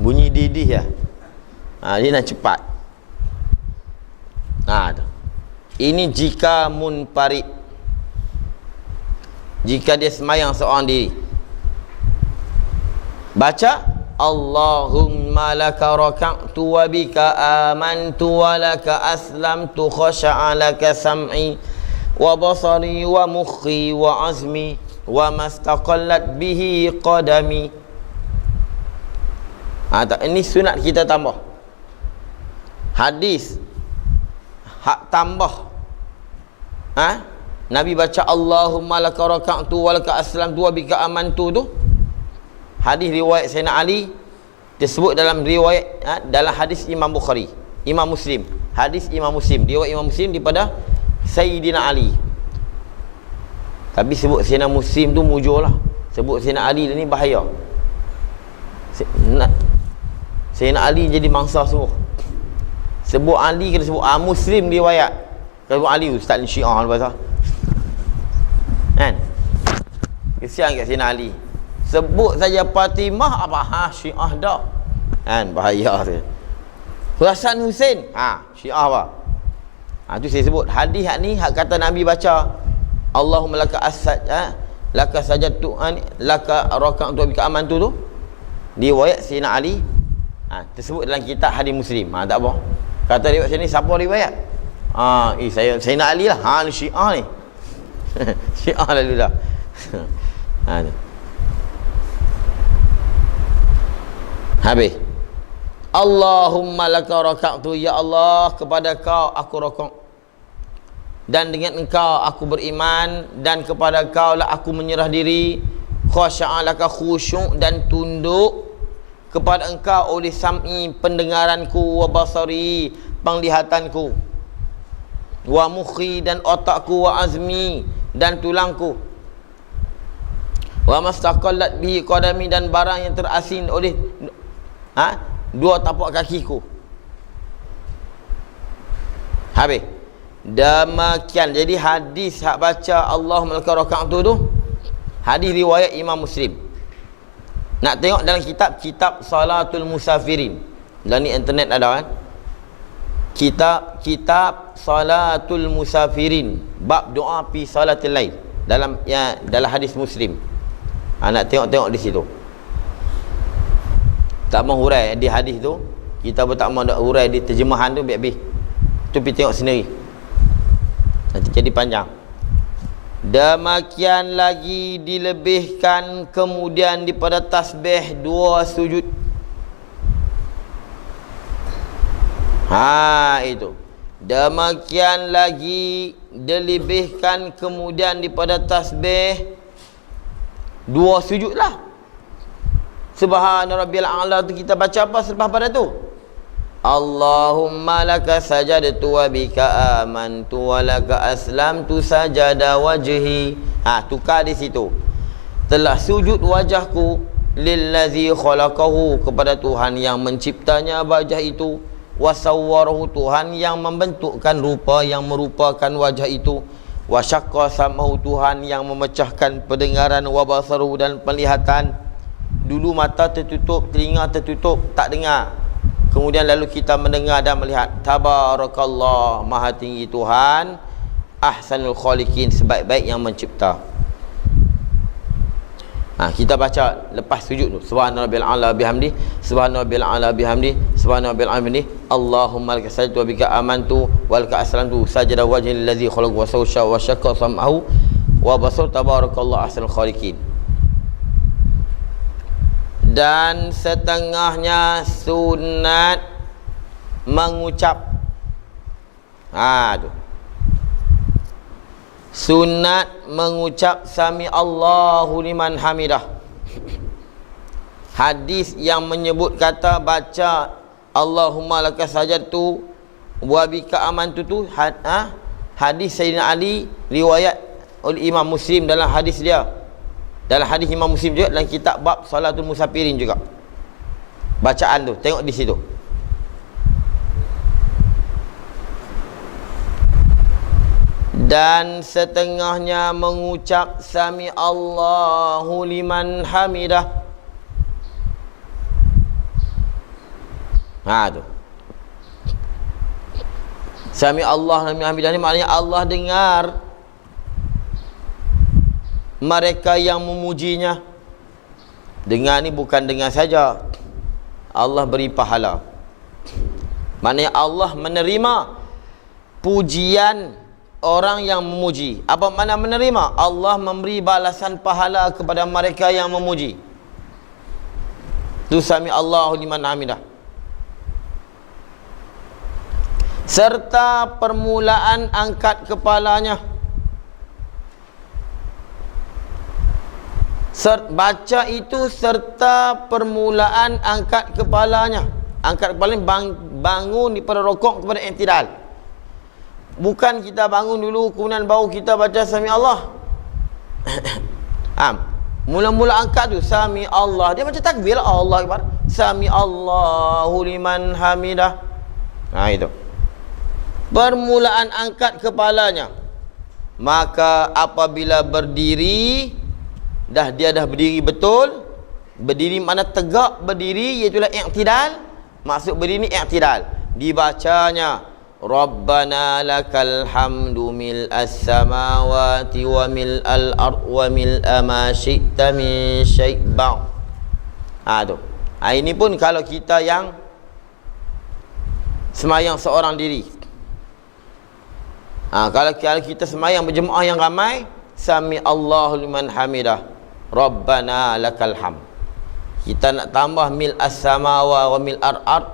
Bunyi didih ya. Dia nak cepat. Ini jika munfarid. Jika dia semayang seorang diri, baca Allahumma laka raka'tu wa bika amantu wa laka aslamtu khasha'a laka sam'i wa basari wa mukhi wa azmi wa mastaqallat bihi qadami. Ini sunat kita tambah. Hadis hak tambah. Nabi baca Allahumma laka raka'tu wa laka aslamtu wa bika amantu tu, hadis riwayat Sayyidina Ali, disebut dalam riwayat dalam hadis Imam Bukhari, Imam Muslim, hadis Imam Muslim, riwayat Imam Muslim daripada Sayyidina Ali. Tapi sebut Sayyidina Muslim tu mujur lah. Sebut Sayyidina Ali ni bahaya. Sayyidina Ali jadi mangsa semua. Sebut Ali kena sebut Muslim riwayat. Kalau sebut Ali, Ustaz ni Syiah bahasa. Kesian kat Sayyidina Ali. Sebut saja Fatimah apa? Syiah dah. Bahaya tu. Hasan Hussein, Syiah apa? Tu saya sebut hadis ni, hak kata Nabi baca Allahumma laka laka sajadtu laka raka'tu bika amantu tu, riwayat Sayyidina Ali, tersebut dalam kitab hadis Muslim. Tak apa. Kata riwayat sini siapa riwayat? Sayyidina Ali lah. Ni Syiah ni. Syiah lalu dah. Habis. Allahumma laka raka'tu, ya Allah, kepada kau aku rokok, dan dengan engkau aku beriman, dan kepada kau lah aku menyerah diri, khasya'a laka, khusyuk dan tunduk kepada engkau oleh sam'i, pendengaranku, wa basari, penglihatanku, wa mukhi, dan otakku, wa azmi, dan tulangku, wa mastaqallat bihi qadami, dan barang yang terasin oleh dua tapak kakiku. Habis. Demikian. Jadi hadis hak baca Allahumma laka raka'tu tu, hadis riwayat Imam Muslim. Nak tengok dalam kitab Salatul Musafirin, Dan ni internet ada kan. Kitab Salatul Musafirin, bab doa fi salatil lail, dalam hadis Muslim. Nak tengok di situ. Tak mau hurai di hadis tu, kita pun tak mau nak hurai di terjemahan tu biar habis. Tu pergi tengok sendiri. Nanti jadi panjang. Demikian lagi dilebihkan kemudian daripada tasbih 2 sujud. Itu. Demikian lagi dilebihkan kemudian daripada tasbih 2 sujud lah. Subhana rabbiyal a'la tu kita baca apa selepas pada tu? Allahumma laka sajadtu wa bika amantu wa laka aslamtu sajada wajhi. Tukar di situ. Telah sujud wajahku lillazi khalaqahu, kepada Tuhan yang menciptanya wajah itu, wasawwarahu, Tuhan yang membentukkan rupa yang merupakan wajah itu, wasyaqqa samahu, Tuhan yang memecahkan pendengaran, wabasaruhu, dan penglihatan. Dulu mata tertutup, telinga tertutup, tak dengar. Kemudian lalu kita mendengar dan melihat. Tabarakallah, maha tinggi Tuhan, ahsanul khaliqin, sebaik-baik yang mencipta. Kita baca lepas sujud tu, subhana rabbil a'la bihamdi, subhana rabbil a'la bihamdi, subhana rabbil a'la bihamdi, Allahumma laka sajadtu wa bika amantu wa laka aslamtu sajada wajhi allazi khalaq wa sawsha wa syaqqa sam'ahu wa basar, tabarakallah ahsanul khaliqin. Dan setengahnya sunat mengucap. Tu. Sunat mengucap sami Allahu liman hamidah. Hadis yang menyebut kata baca Allahumma laka sajadtu wa bika amantu tu, hadis Sayyidina Ali, riwayat oleh Imam Muslim dalam hadis dia. Dalam hadis Imam Muslim juga, dalam kitab bab Salatul Musafirin juga. Bacaan tu, tengok di situ. Dan setengahnya mengucap sami Allahu liman hamidah. Tu. Sami Allah liman hamidah ni maknanya Allah dengar mereka yang memujinya. Dengar ni bukan dengar saja, Allah beri pahala. Maknanya Allah menerima pujian orang yang memuji. Apa makna menerima? Allah memberi balasan pahala kepada mereka yang memuji. Tu sami Allahu liman hamidah. Serta permulaan angkat kepalanya. Baca itu serta permulaan angkat kepalanya. Angkat kepala bangun daripada rokok kepada i'tidal. Bukan kita bangun dulu kemudian baru kita baca sami Allah. Mula-mula angkat tu sami Allah, dia macam takbir Allah akbar. Sami Allahu liman hamidah. Itu. Permulaan angkat kepalanya. Maka apabila berdiri, dia dah berdiri betul. Berdiri mana tegak berdiri, iaitu i'tidal. Maksud berdiri ni i'tidal. Dibacanya Rabbana lakal hamdu mil'as samawati wa mil'al ard wa mil'a ma syi'ta min syai' ba'd. Tu. Ini pun kalau kita yang semayang seorang diri. Kalau kita semayang berjemaah yang ramai, sami Allahu liman hamidah, Rabbana lakal hamd. Kita nak tambah mil'as samawa wa mil'al ard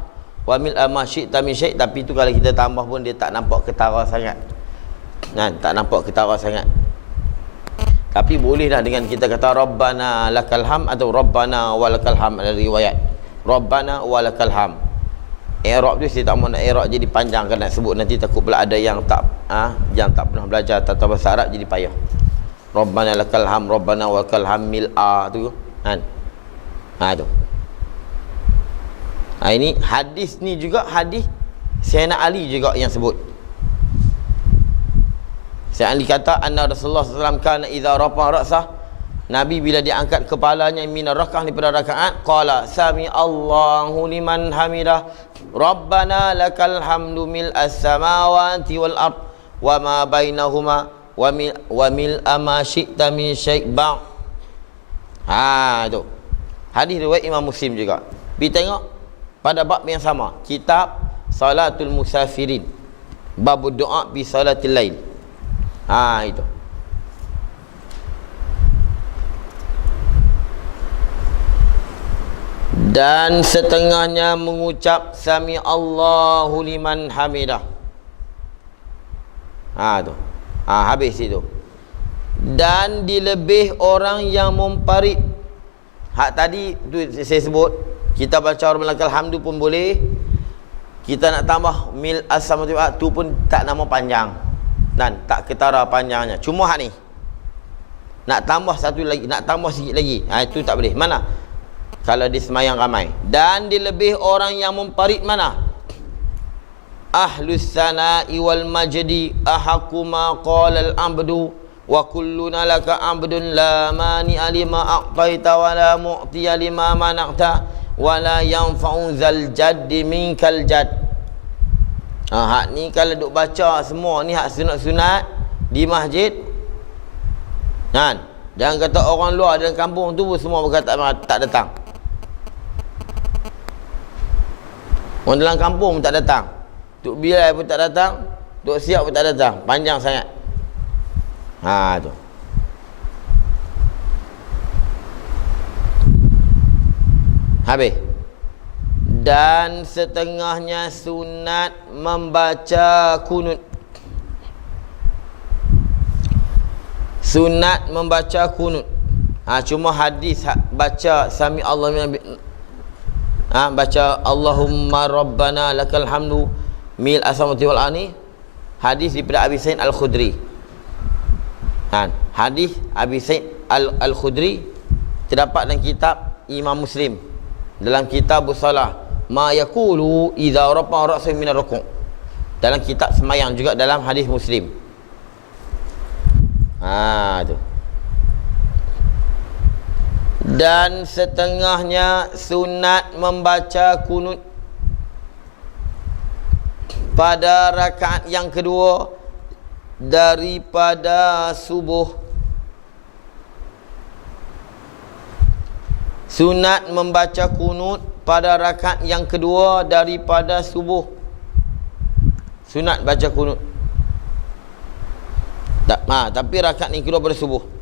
wa mil'a ma syi'ta min syai', tapi tu kalau kita tambah pun dia tak nampak ketara sangat. Tak nampak ketara sangat. Tapi boleh dah dengan kita kata Rabbana lakal hamd atau Rabbana walakal hamd, ada riwayat Rabbana walakal hamd. I'rab tu saya tak mau nak i'rab jadi panjang, kan nak sebut nanti takut pula ada yang tak pernah belajar tata bahasa Arab jadi payah. Rabbana lakal hamd, Rabbana walakal hamd mil'a tu kan. Tu. Ini hadis ni juga hadis Sayyidina Ali juga yang sebut. Sayyidina Ali kata anna Rasulullah sallallahu alaihi wasallam kana idza rafa ra'sah Nabi bila diangkat kepalanya minar raka'ah daripada rakaat, qala sami Allahu liman hamidah, Rabbana lakal hamdu mil'as samawati wal ard wa ma bainahuma wa mil ma syi'ta min syai' ba'. Tu. Hadis riwayat Imam Muslim juga. Pergi tengok pada bab yang sama, kitab Salatul Musafirin, bab doa bi salatil lail. Itu. Dan setengahnya mengucap sami Allahu liman hamidah. Tu. Habis itu. Dan dilebih orang yang memparit. Hak tadi tu saya sebut, kita baca Rabbana lakal hamdu pun boleh. Kita nak tambah mil as-samawati tu pun tak nama panjang dan tak ketara panjangnya. Cuma hak ni nak tambah satu lagi, nak tambah sikit lagi. Itu tak boleh. Mana? Kalau di semayang ramai. Dan dilebih orang yang memparit mana? Ahlus sana'i wal majdi ahaqqu ma qala al-abdu wa kulluna laka abdun la mani'a lima a'taita wa la mu'tiya lima mana'ta wa la yanfa'u zal jaddi minkal jadd. Hak ni kalau duk baca semua ni hak sunat-sunat di masjid. Jangan kata orang luar dalam kampung tu semua berkata tak datang. Orang dalam kampung pun tak datang. Tok Bilal pun tak datang. Tok Siap pun tak datang. Panjang sangat. Tu. Habis. Dan setengahnya sunat membaca kunut. Sunat membaca kunut. Cuma hadis baca sami Allah baca Allahumma Rabbana lakal hamdu mil as-samawati wal ardi, hadis daripada Abi Sa'id Al-Khudri. Hadis Abi Sa'id Al-Khudri terdapat dalam kitab Imam Muslim, dalam kitab Salah, ma yaqulu idza rafa'a ra'sahu min ar-ruku', dalam kitab semayang juga dalam hadis Muslim. Tu. Dan setengahnya sunat membaca kunut pada rakaat yang kedua daripada subuh. Sunat membaca kunut pada rakaat yang kedua daripada subuh. Sunat baca kunut. Tapi rakaat yang kedua pada subuh.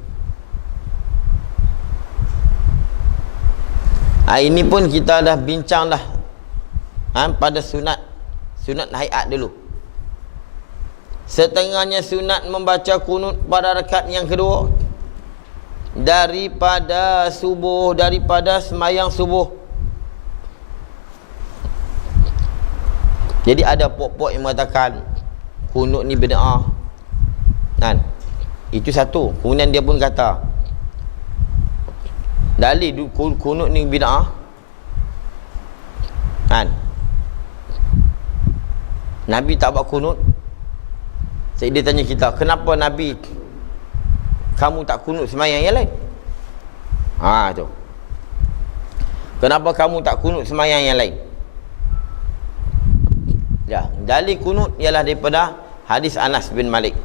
Ini pun kita dah bincang dah pada sunat hayat dulu. Setengahnya sunat membaca kunut pada rakaat yang kedua daripada subuh, daripada semayang subuh. Jadi ada pokok yang mengatakan kunut ni bid'ah. Itu satu. Kemudian dia pun kata dalil kunut ni bid'ah. Nabi tak buat kunut. Dia tanya kita, kenapa Nabi kamu tak kunut semayang yang lain? Tu. Kenapa kamu tak kunut semayang yang lain? Dalil kunut ialah daripada hadis Anas bin Malik.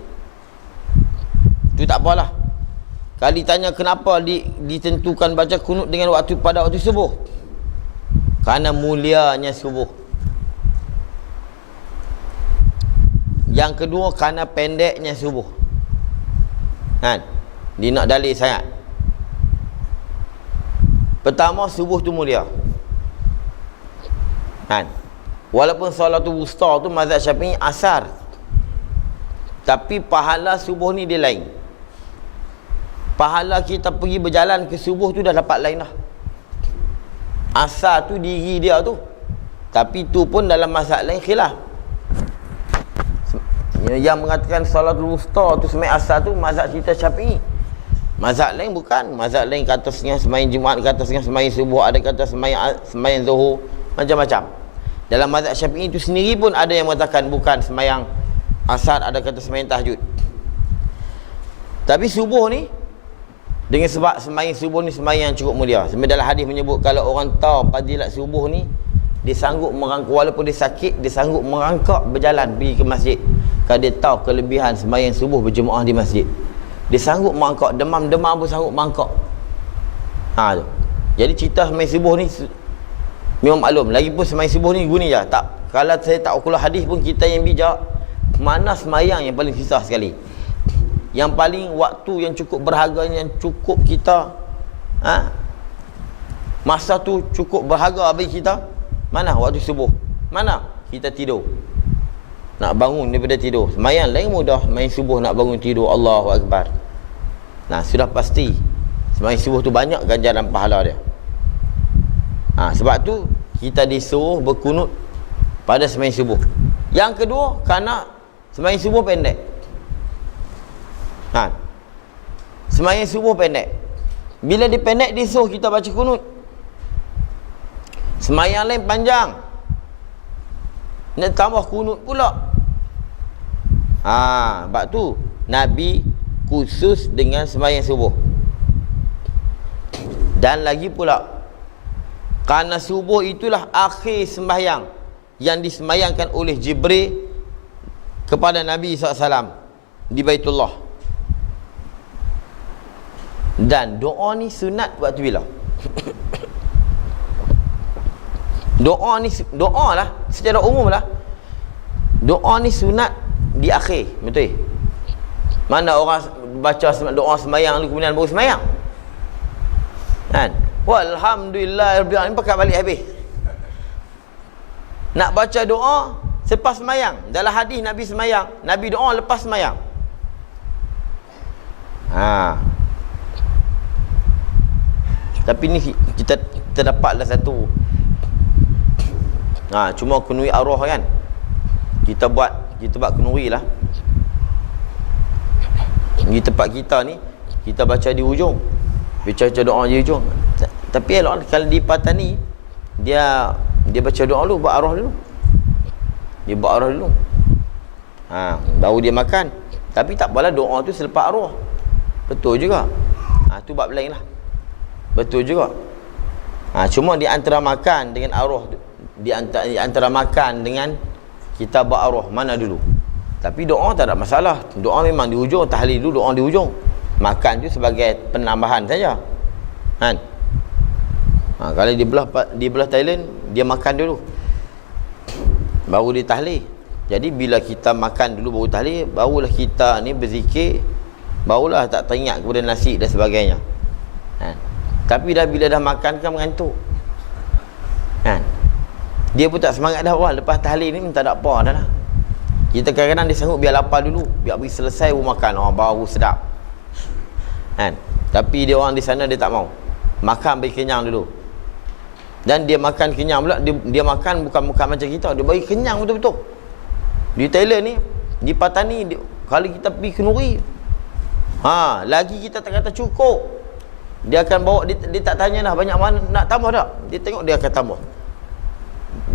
Itu tak apalah. Kalau ditanya kenapa ditentukan baca kunut dengan pada waktu subuh? Kerana mulianya subuh. Yang kedua kerana pendeknya subuh. Dia nak dalil sangat. Pertama, subuh tu mulia. Walaupun salatul wusta tu mazhab Syafi'i asar, tapi pahala subuh ni dia lain. Pahala kita pergi berjalan ke subuh tu dah dapat lain dah. Asar tu diri dia tu, tapi tu pun dalam mazhab lain khilaf. Yang mengatakan salatul wusta tu semai asar tu mazhab kita Syafi'i. Mazhab lain bukan. Mazhab lain kata setengah sembahyang Jumaat, kata setengah sembahyang subuh, ada kata sembahyang zuhur, macam-macam. Dalam mazhab Syafi'i itu sendiri pun ada yang mengatakan bukan sembahyang asar, ada kata sembahyang tahajud. Tapi subuh ni Dengan sebab sembahyang subuh ni sembahyang yang cukup mulia. Sebab dalam hadis menyebut kalau orang tahu fadilat subuh ni, dia sanggup merangkak, walaupun dia sakit, dia sanggup merangkak berjalan pergi ke masjid. Kalau dia tahu kelebihan sembahyang subuh berjemaah di masjid, dia sanggup merangkak, demam-demam pun sanggup merangkak. Tu. Jadi cerita sembahyang subuh ni memang maklum. Lagipun sembahyang subuh ni guni je. Tak, kalau saya tak ukur hadis pun, kita yang bijak, mana sembahyang yang paling susah sekali, yang paling waktu yang cukup berharga, yang cukup kita masa tu cukup berharga bagi kita, mana? Waktu subuh. Mana? Kita tidur, nak bangun daripada tidur. Sembahyang lain mudah, main subuh nak bangun tidur, Allahu Akbar. Nah, sudah pasti sembahyang subuh tu banyak ganjaran pahala dia. Sebab tu kita disuruh berkunut pada sembahyang subuh. Yang kedua, kerana sembahyang subuh pendek. Sembahyang subuh pendek. Bila dia pendek, disuruh kita baca kunut. Sembahyang lain panjang, nak tambah kunut pula. Sebab tu Nabi khusus dengan sembahyang subuh. Dan lagi pula, kerana subuh itulah akhir sembahyang yang disembahyangkan oleh Jibril kepada Nabi SAW di Baitullah. Dan doa ni sunat waktu bila? Doa ni, doa lah secara umum lah, doa ni sunat di akhir, betul? Mana orang baca doa sembahyang ni kemudian baru sembahyang, kan? Walhamdulillah Rabbil Alamin, pakai balik habis. Nak baca doa selepas sembahyang. Dalam hadis Nabi sembahyang, Nabi doa lepas sembahyang. Tapi ni kita dapatlah satu, cuma kunui arwah kan. Kita buat kunui lah. Di tempat kita ni, kita baca di hujung, baca doa di hujung. Tapi kalau di Patani, dia baca doa dulu, buat arwah dulu. Dia buat arwah dulu, baru dia makan. Tapi tak apalah, doa tu selepas arwah. Betul juga. Tu bab lain lah. Betul juga. Cuma di antara makan dengan arwah, di antara makan dengan kita buat arwah, mana dulu? Tapi doa tak ada masalah. Doa memang di hujung, tahlil dulu, doa di hujung. Makan tu sebagai penambahan saja, kan? Kalau di belah Thailand, dia makan dulu, baru dia tahlil. Jadi bila kita makan dulu baru tahlil, barulah kita ni berzikir, barulah tak teringat kepada nasi dan sebagainya, kan? Tapi bila dah makan kan mengantuk, kan? Dia pun tak semangat dah. Lepas tahlil ni tak ada apa dah lah. Kita kadang-kadang dia sanggup biar lapar dulu, biar pergi selesai baru makan, baru sedap, kan? Tapi dia orang di sana dia tak mau. Makan bagi kenyang dulu. Dan dia makan kenyang pula. Dia makan bukan macam kita, dia bagi kenyang betul-betul. Di Thailand ni, di Patani, kalau kita pergi kenduri, lagi kita tak kata cukup, dia akan bawa, dia tak tanya dah banyak mana nak tambah tak. Dia tengok, dia akan tambah.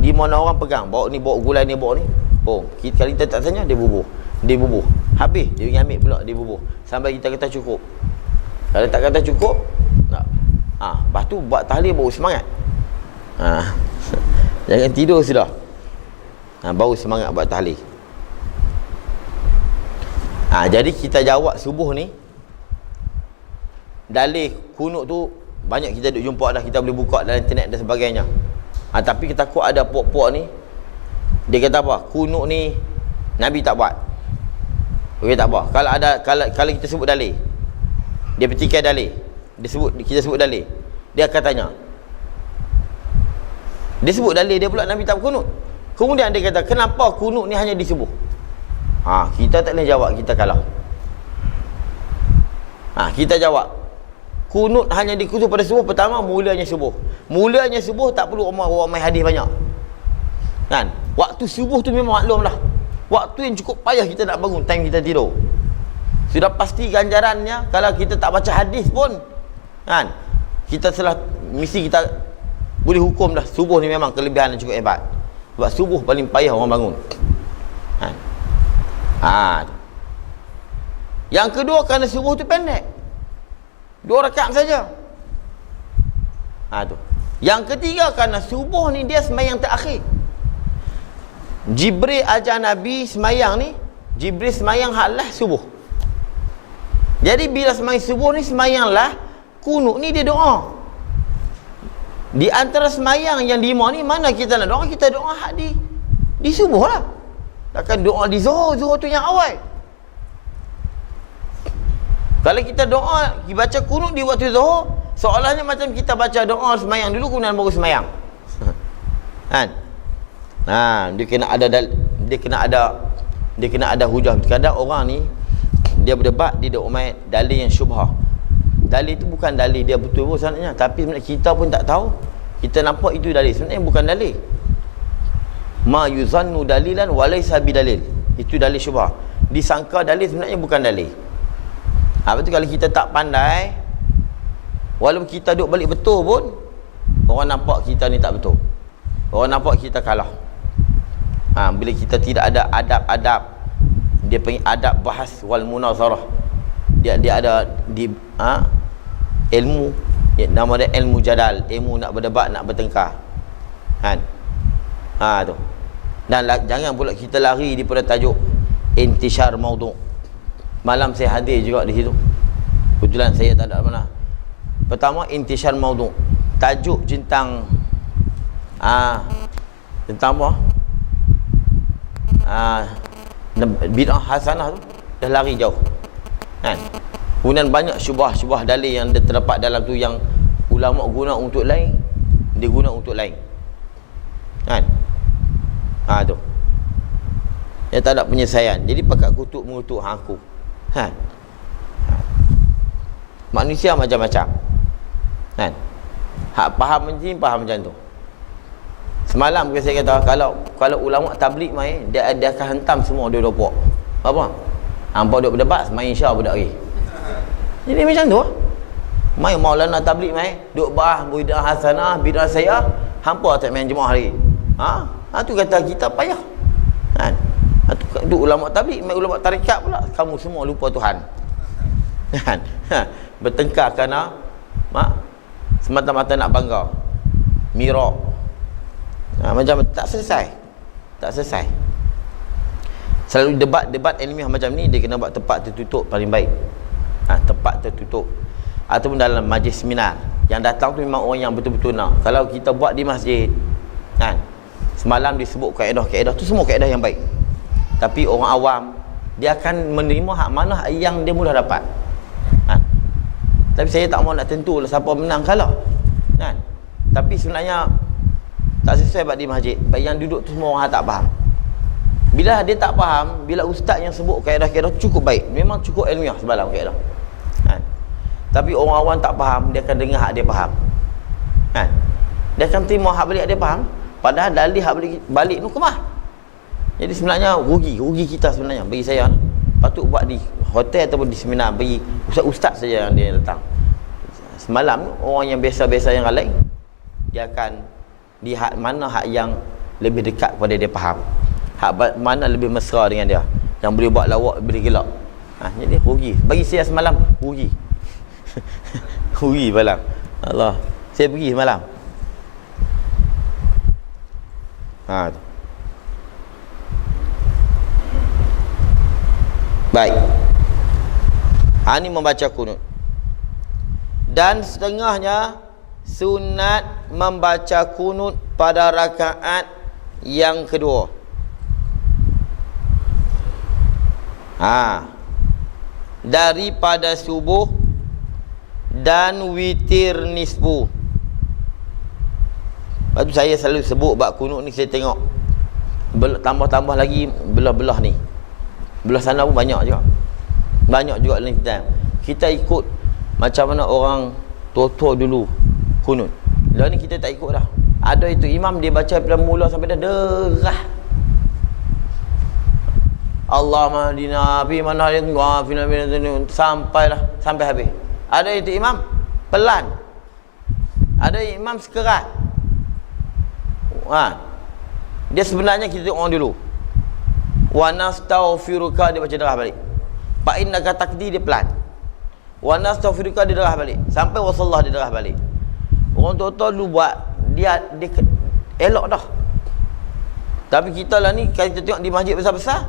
Di mana orang pegang, bawa ni, bawa gulai ni, bawa ni, kalau kita tak tanya, dia bubuh. Habis, dia pergi ambil pula, dia bubuh sampai kita kata cukup. Kalau tak kata cukup, lepas tu buat tahlil baru semangat. Jangan tidur sudah, baru semangat buat tahlil. Jadi kita jawab subuh ni, dalih kunut tu banyak kita duk jumpa dah, kita boleh buka dalam internet dan sebagainya. Tapi kita takut ada puak-puak ni, dia kata apa? Kunut ni Nabi tak buat. Okey, tak apa. Kalau kita sebut dalih, dia petikai dalih, kita sebut dalih, dia akan tanya. Dia sebut dalih dia pula Nabi tak berkunut. Kemudian dia kata, kenapa kunut ni hanya di subuh? Kita tak boleh jawab, kita kalah. Kita jawab, kunut hanya dikhusus pada subuh. Pertama, mulanya subuh. Mulanya subuh tak perlu orang main hadis banyak, kan? Waktu subuh tu memang maklum lah, waktu yang cukup payah kita nak bangun, time kita tidur. Sudah pasti ganjarannya. Kalau kita tak baca hadis pun, kan, kita mesti kita boleh hukum dah, subuh ni memang kelebihan yang cukup hebat. Sebab subuh paling payah orang bangun, kan? Yang kedua, kerana subuh tu pendek. 2 rakaat saja. Tu. Yang ketiga, kerana subuh ni dia sembahyang terakhir. Jibril ajar Nabi sembahyang ni, Jibril sembahyang haklah subuh. Jadi bila sembahyang subuh ni, sembahyanglah kunut ni dia doa. Di antara sembahyang yang 5 ni, mana kita nak doa? Kita doa hak di subuh lah. Takkan doa di zuhur, zuhur tu yang awal. Kalau kita doa, kita baca kunut di waktu zuhur, seolahnya macam kita baca doa sembahyang dulu kemudian baru sembahyang. Kan? Dia kena ada hujah. Kadang orang ni dia berdebat di domain dalil yang syubhah. Dalil tu bukan dalil dia betul pun sebenarnya, tapi sebenarnya kita pun tak tahu. Kita nampak itu dalil, sebenarnya bukan dalil. Ma yuzannu dalilan walaysa bidalil. Itu dalil syubhah. Disangka dalil, sebenarnya bukan dalil. Betul, kalau kita tak pandai, walaupun kita duk balik betul pun, orang nampak kita ni tak betul. Orang nampak kita kalah. Bila kita tidak ada adab-adab, dia panggil adab bahas wal munazarah. Dia ada di ilmu, nama dia ilmu jadal, ilmu nak berdebat, nak bertengkar. Kan? Tu. Dan jangan pula kita lari daripada tajuk intishar maudhu'. Malam saya hadir juga di situ. Kebetulan saya tak ada mana. Pertama, intishar maudhu'. Tajuk tentang apa? Bid'ah hasanah tu dah lari jauh. Kan? Kemudian banyak syubhah-syubhah dalil yang terdapat dalam tu yang ulama guna untuk lain, dia guna untuk lain. Kan? Tu. Dia tak ada penyelesaian. Jadi pakat mengutuk aku. Kan? Manusia macam-macam. Kan? Hak faham macam tu. Semalam saya kata, kalau ulama tabligh mai, dia akan hantam semua dua puak. Apa? Hangpa duk berdebat, main Isya budak lagi. Jadi macam tu. Mai Maulana tabligh mai, duk bahas bid'ah hasanah, bid'ah sayyi'ah, hangpa tak main jemaah hari. Tu kata kita payah. Kan? Duk ulama tabligh, mai ulama tarekat pula, kamu semua lupa Tuhan. Kan? Bertengkar kerana semata-mata nak bangga. Mirak. Macam tak selesai. Selalu debat ilmiah macam ni, dia kena buat tempat tertutup paling baik. Tempat tertutup. Ataupun dalam majlis seminar. Yang datang tu memang orang yang betul-betul nak. Kalau kita buat di masjid, kan, semalam disebut kaedah-kaedah tu semua kaedah yang baik. Tapi orang awam, dia akan menerima hak mana yang dia mudah dapat. Tapi saya tak mahu nak tentu siapa menang kalah. Kan? Tapi sebenarnya tak sesuai buat di masjid. Yang duduk tu semua orang tak faham. Bila dia tak faham, bila ustaz yang sebut kaedah-kaedah cukup baik, memang cukup ilmiah semalam kaedah. Kan? Tapi orang awam tak faham, dia akan dengar hak dia faham. Kan? Dia akan terima hak balik dia faham, padahal dalil hak balik tu kemah. Jadi sebenarnya rugi kita sebenarnya bagi saya. Patut buat di hotel ataupun di seminar, bagi ustaz-ustaz saja yang dia datang. Semalam orang yang biasa-biasa yang lain, dia akan lihat mana hak yang lebih dekat kepada dia faham, hak mana lebih mesra dengan dia, yang boleh buat lawak, boleh gelak. Jadi rugi. Bagi saya semalam rugi. Rugi malam. Allah. Saya pergi semalam. Baik. Ini membaca kunut. Dan setengahnya sunat membaca kunut pada rakaat yang kedua. Daripada subuh dan witir nisfu. Lepas tu saya selalu sebut bab kunut ni, saya tengok tambah-tambah lagi belah-belah ni. Belah sana pun banyak juga. Banyak juga dalam kita ikut macam mana orang tua-tua dulu kunut. Dah ni kita tak ikut dah. Ada itu imam dia baca daripada mula sampai dah derah. Allahumma hadina fi man hadayta wa afina fi man sampai habis. Ada itu imam pelan. Ada imam sekerat. Dia sebenarnya kita tengok orang dulu. Wa nastaghfiruka, dia baca derah balik. Fa innaka taqdi, dia pelan. wa nastaghfiruka dia derah balik. Sampai wasallallahu dia derah balik. Orang tua-tua dulu buat dia elok dah. Tapi kita lah ni, kalau kita tengok di masjid besar-besar,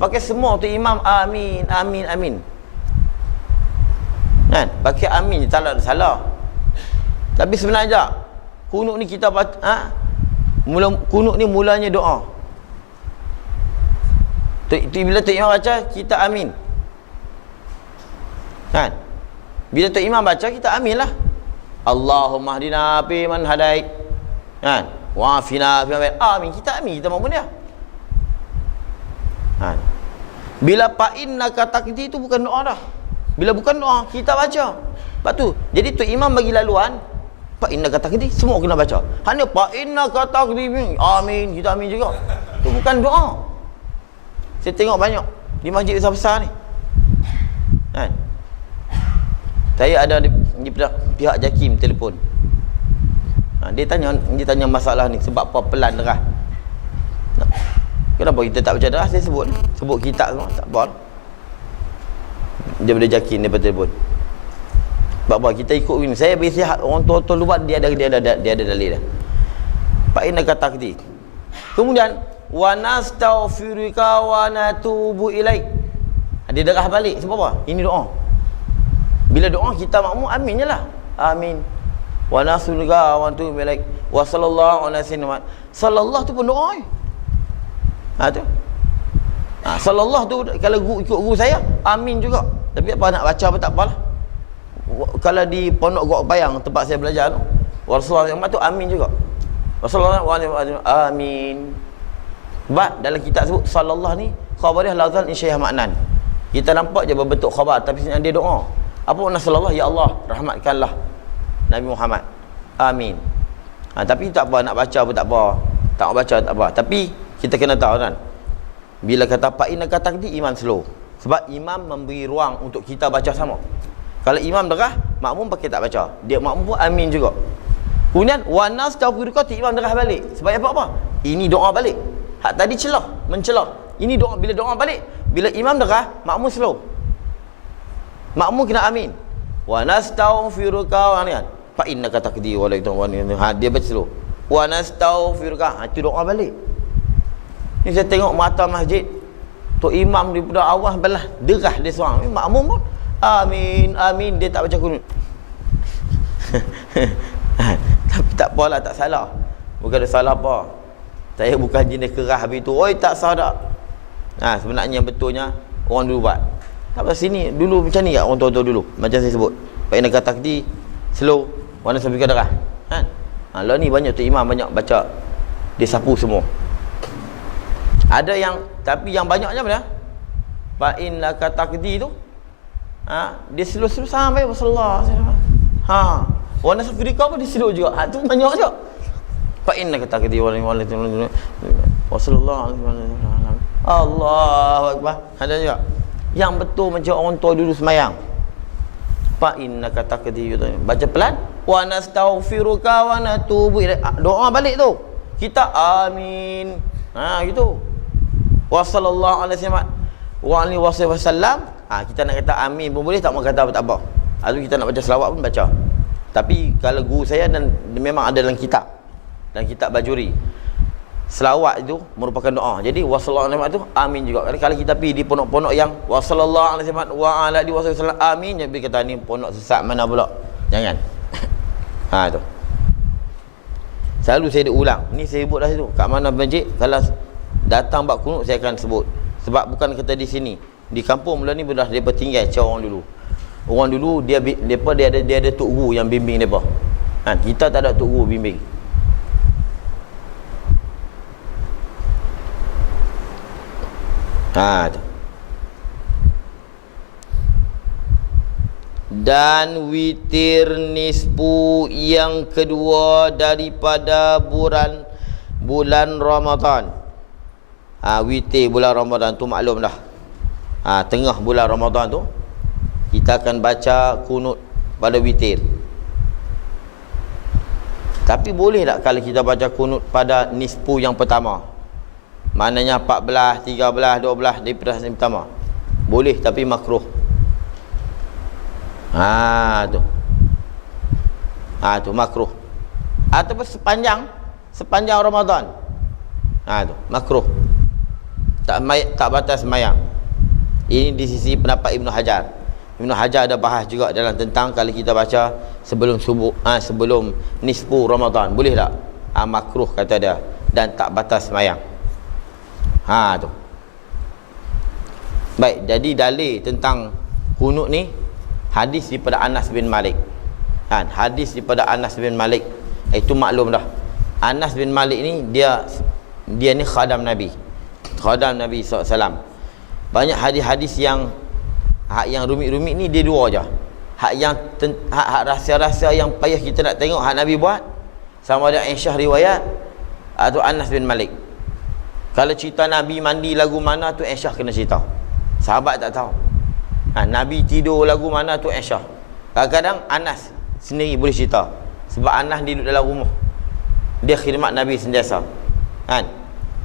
pakai semua tu imam amin, amin, amin. Kan? Pakai amin je, tak ada salah. Tapi sebenarnya kunut ni kita baca, kunut ni mulanya doa. Bila Tok Imam baca, kita amin. Kan? Bila Tok Imam baca, kita amin lah. Allahumma hdina fi man hadait. Kan? Wa afina fi man amin. Kita amin, kita mahu dia. Kan? Bila fa innaka taqdi tu bukan doa dah. Bila bukan doa, kita baca. Lepas tu, jadi Tok Imam bagi laluan, fa innaka taqdi, semua kena baca. Hanya fa innaka taqdi, amin, kita amin juga. Tu bukan doa. Saya tengok banyak di masjid besar-besar ni. Kan? Saya ada di pihak JAKIM telefon. Dia tanya masalah ni, sebab apa pelan derah. Kenapa kita tak baca derah? Saya sebut kitab semua, tak apa. Dia boleh JAKIM daripada telefon. Sebab apa kita ikut ini. Saya bagi sihat orang tua-tua luar, dia ada dalil dah. Pak Ina kata taqdi. Kemudian wa nastaghfiruka wa natubu ilaik. Dia derah balik. Sebab apa? Ini doa. Bila doa kita makmum amin je lah. Amin. Wa nastaghfiruka wa natubu ilaik. Wa sallallahu alaihi wasallam. Sallallahu tu pun doa. Tu. Sallallahu tu kalau ikut guru saya amin juga. Tapi apa nak baca apa tak apalah. Kalau di Pondok Gok Bayang tempat saya belajar tu, Rasulullah yang tu amin juga. Rasulullah amin. Sebab dalam kitab sebut sallallahu ni khabarih lazal insya'ah maknan. Kita nampak je berbentuk khabar tapi sebenarnya dia doa. Apa makna sallallahu? Ya Allah, rahmatkanlah Nabi Muhammad. Amin. Tapi tak apa nak baca pun tak apa. Tak nak baca tak apa. Tapi kita kena tahu kan. Bila kata fa inna kata taqdi, imam slow. Sebab imam memberi ruang untuk kita baca sama. Kalau imam derah, makmum pakai tak baca. Dia makmum pun amin juga. Kemudian wa nastaghfiruka, imam derah balik. Sebab apa? Ini doa balik. Hak tadi mencelah. Ini doa, bila doa balik, bila imam derah, makmum slow. Makmum kena amin. Wa nastaghfiruka wa niat. Fa innaka taqdi wa la dia baca slow. Wa nastaghfiruka, itu doa balik. Ni saya tengok mata masjid, tok imam daripada awal belah derah dia seorang. Makmum pun amin, amin, dia tak baca kunut. Tapi tak apalah, tak salah. Bukan ada salah apa. Saya bukan jenis kerah habis tu, oi tak sah dak. Sebenarnya betulnya orang dulu buat. Tak apa sini dulu macam ni kat orang tua-tua dulu. Macam saya sebut. Pak Ina kata taqdi slow, warna sampai ke darah. Kan? Lah ni banyak tu imam banyak baca. Dia sapu semua. Ada yang tapi yang banyaknya mana? Pak Ina kata taqdi tu dia slow sampai Rasulullah. Warna sampai kau pun dia slow juga. Tu banyak juga. Fa inna kata kadi Rasulullah Allahu akbar. Ada juga yang betul macam orang tua dulu semayang. Fa inna kata kadi baca pelan wa nastaghfiruka wa natubu ilaik. Doa balik tu kita amin. Gitu. Wa sallallahu alaihi wasallam. Kita nak kata amin pun boleh, tak mau kata tak apa. Atau kita nak baca selawat pun baca. Tapi kalau guru saya dan memang ada dalam kitab Bajuri, selawat itu merupakan doa. Jadi wasallallahu alaihi wasallam itu amin juga. Kalau kita pergi di pondok-pondok yang wasallallahu alaihi wasallam wa ala alihi wasallam amin, jangan kata ni pondok sesat mana pula. Jangan. Tu. Selalu saya ulang. Ni saya sebut dah situ. Kat mana masjid kalau datang bab kunut saya akan sebut. Sebab bukan kata di sini. Di kampung mula ni dah depa tinggal cara orang dulu. Orang dulu dia ada tok guru yang bimbing depa. Kita tak ada tok guru bimbing. Dan witir nisfu yang kedua daripada bulan Ramadan. Witir bulan Ramadan tu maklum dah. Tengah bulan Ramadan tu kita akan baca kunut pada witir. Tapi boleh tak kalau kita baca kunut pada nisfu yang pertama? Maknanya 14, 13, 12 daripada yang pertama. Boleh tapi makruh. Tu. Tu makruh. Ataupun sepanjang Ramadan. Tu makruh. Tak batas sembahyang. Ini di sisi pendapat Ibnu Hajar. Ibnu Hajar ada bahas juga dalam tentang kalau kita baca sebelum subuh, sebelum nisfu Ramadan, boleh tak? Makruh kata dia, dan tak batas sembahyang. Tu. Baik, jadi dalil tentang kunut ni hadis daripada Anas bin Malik. Hadis daripada Anas bin Malik. Itu maklum dah. Anas bin Malik ni dia ni khadam Nabi. Khadam Nabi SAW. Banyak hadis-hadis yang hak yang rumit-rumit ni dia dua aja. Hak yang hak rahsia-rahsia yang payah kita nak tengok hak Nabi buat, sama ada Aisyah riwayat atau Anas bin Malik. Kalau cerita Nabi mandi lagu mana tu Aisyah kena cerita. Sahabat tak tahu. Nabi tidur lagu mana tu Aisyah. Kadang-kadang Anas sendiri boleh cerita. Sebab Anas dia duduk dalam rumah. Dia khidmat Nabi sentiasa.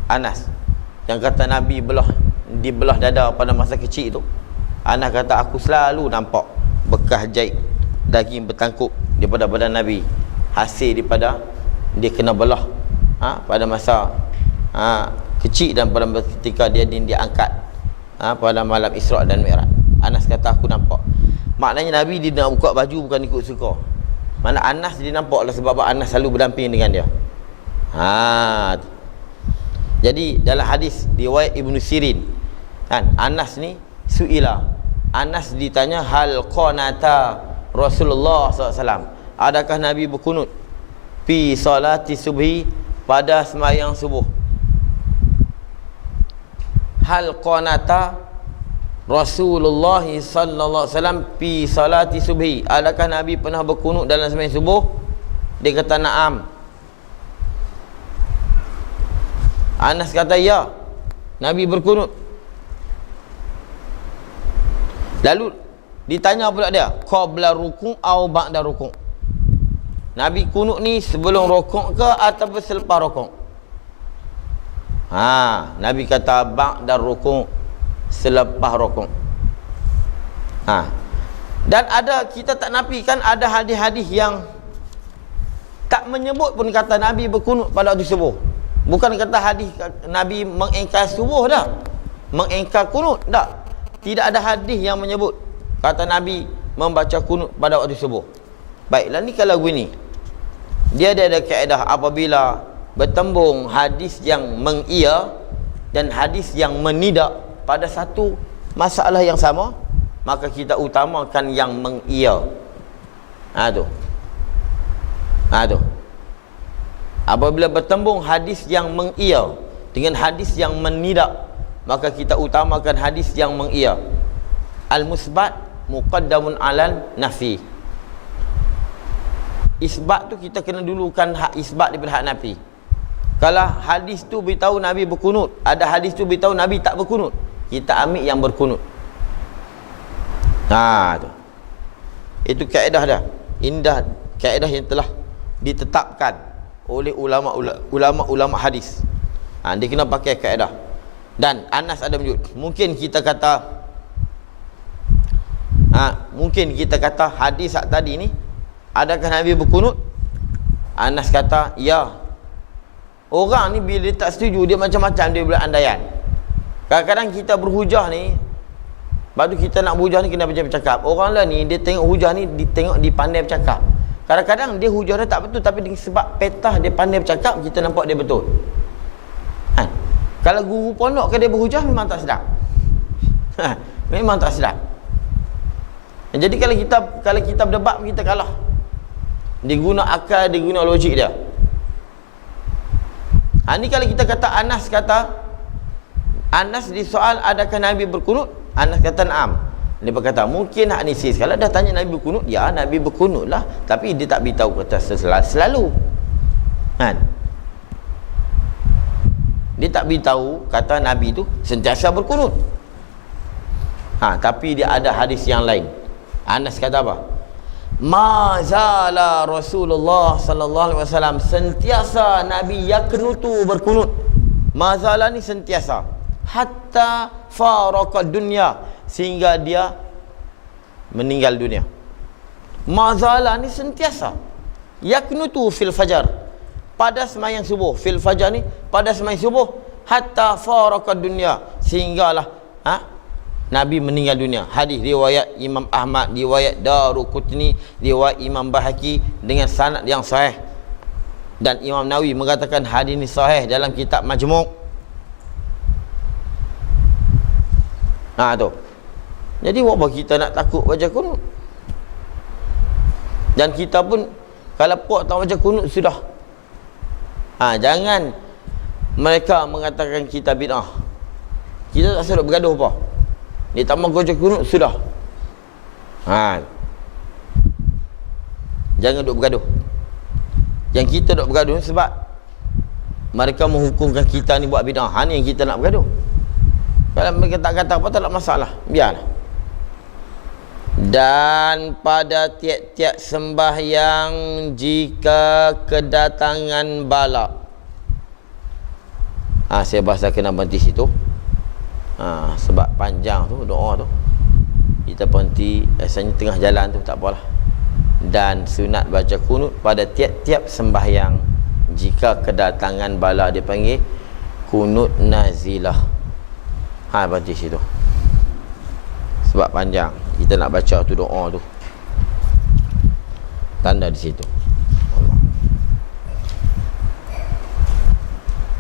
Anas yang kata Nabi dibelah dada pada masa kecil tu. Anas kata aku selalu nampak bekas jahit daging bertangkup daripada badan Nabi, hasil daripada dia kena belah pada masa kecil dan pada ketika dia diangkat pada malam Isra' dan Mi'raj. Anas kata aku nampak. Maknanya Nabi dia nak buka baju bukan ikut suka. Mana Anas dia nampak lah sebab Anas selalu berdamping dengan dia. Jadi dalam hadis riwayat Ibnu Sirin, Anas ni suila. Anas ditanya hal qanata Rasulullah SAW. Adakah Nabi berkunut fi salati subhi, pada sembahyang subuh? Hal qanata Rasulullah sallallahu alaihi wasallam fi salati subhi. Adakah Nabi pernah berkunut dalam sembahyang subuh? Dia kata na'am. Anas kata ya, Nabi berkunut. Lalu ditanya pula dia, qabla ruku' au ba'da ruku'. Nabi kunut ni sebelum rukuk ke ataupun selepas rukuk? Nabi kata ba'da ruku', selepas rukuk. Dan ada, kita tak nafikan ada hadis-hadis yang tak menyebut pun kata Nabi berkunut pada waktu subuh. Bukan kata hadis Nabi mengingkar subuh dah, mengingkar kunut dah. Tidak ada hadis yang menyebut kata Nabi membaca kunut pada waktu subuh. Baiklah, ni kalau gini, dia ada kaedah apabila bertembung hadis yang mengiya dan hadis yang menidak pada satu masalah yang sama, maka kita utamakan yang mengiya. Tu. Apabila bertembung hadis yang mengiya dengan hadis yang menidak, maka kita utamakan hadis yang mengiya. Al-musbat muqaddamun alal nafi. Isbat tu kita kena dulukan hak isbat daripada hak nafi. Kalau hadis tu beritahu Nabi berkunut, ada hadis tu beritahu Nabi tak berkunut, kita ambil yang berkunut. Tu. Itu kaedah dah. Ini dah kaedah yang telah ditetapkan oleh ulama hadis. Dia kena pakai kaedah. Dan Anas ada menyebut, mungkin kita kata hadis tadi ni, adakah Nabi berkunut? Anas kata ya. Orang ni bila dia tak setuju, dia macam-macam dia buat andaian. Kadang-kadang kita berhujah ni, lepas tu kita nak berhujah ni kena bercakap. Orang lah ni dia tengok hujah ni, dia pandai bercakap. Kadang-kadang dia hujah dia tak betul, tapi sebab petah dia pandai bercakap, kita nampak dia betul. Kalau guru pondok ke dia berhujah, memang tak sedap. Memang tak sedap. Jadi kalau kita berdebat, kita kalah. Dia guna akal, dia guna logik dia. Ni kalau kita kata Anas disoal adakah Nabi berkunut, Anas kata na'am. Dia berkata mungkin hak ni sis, kalau dah tanya Nabi berkunut, ya Nabi berkunut lah, tapi dia tak beritahu kata selalu. Dia tak beritahu kata Nabi tu sentiasa berkunut. Tapi dia ada hadis yang lain. Anas kata apa? Ma zala Rasulullah sallallahu alaihi wasallam, sentiasa Nabi yaknutu berkunut. Ma zala ni sentiasa, hatta faraqad dunya, sehingga dia meninggal dunia. Mazala ni sentiasa. Yaknutu fil fajar, pada sembahyang subuh. Fil fajar ni pada sembahyang subuh, hatta faraqad dunya, sehinggalah Nabi meninggal dunia. Hadis riwayat Imam Ahmad, riwayat Daruqutni, riwayat Imam Bahaki dengan sanad yang sahih. Dan Imam Nawawi mengatakan hadis ni sahih dalam kitab Majmu'. Tu. Jadi apa kita nak takut baca kunut? Dan kita pun kalau puak tak baca kunut sudah. Jangan mereka mengatakan kita bid'ah. Kita tak suruh bergaduh apa. Dia tak mau baca kunut sudah. Jangan duk bergaduh. Yang kita duk bergaduh sebab mereka menghukumkan kita ni buat bid'ah. Ni yang kita nak bergaduh. Kalau mereka tak kata apa, tak ada masalah, biarlah. Dan pada tiap-tiap sembahyang jika kedatangan bala. Saya bahasa kena berhenti situ. Sebab panjang tu doa tu. Kita berhenti asalnya tengah jalan tu, tak apalah. Dan sunat baca kunut pada tiap-tiap sembahyang jika kedatangan bala, dia panggil kunut nazilah. Berhenti situ. Sebab panjang kita nak baca tu doa tu. Tanda di situ.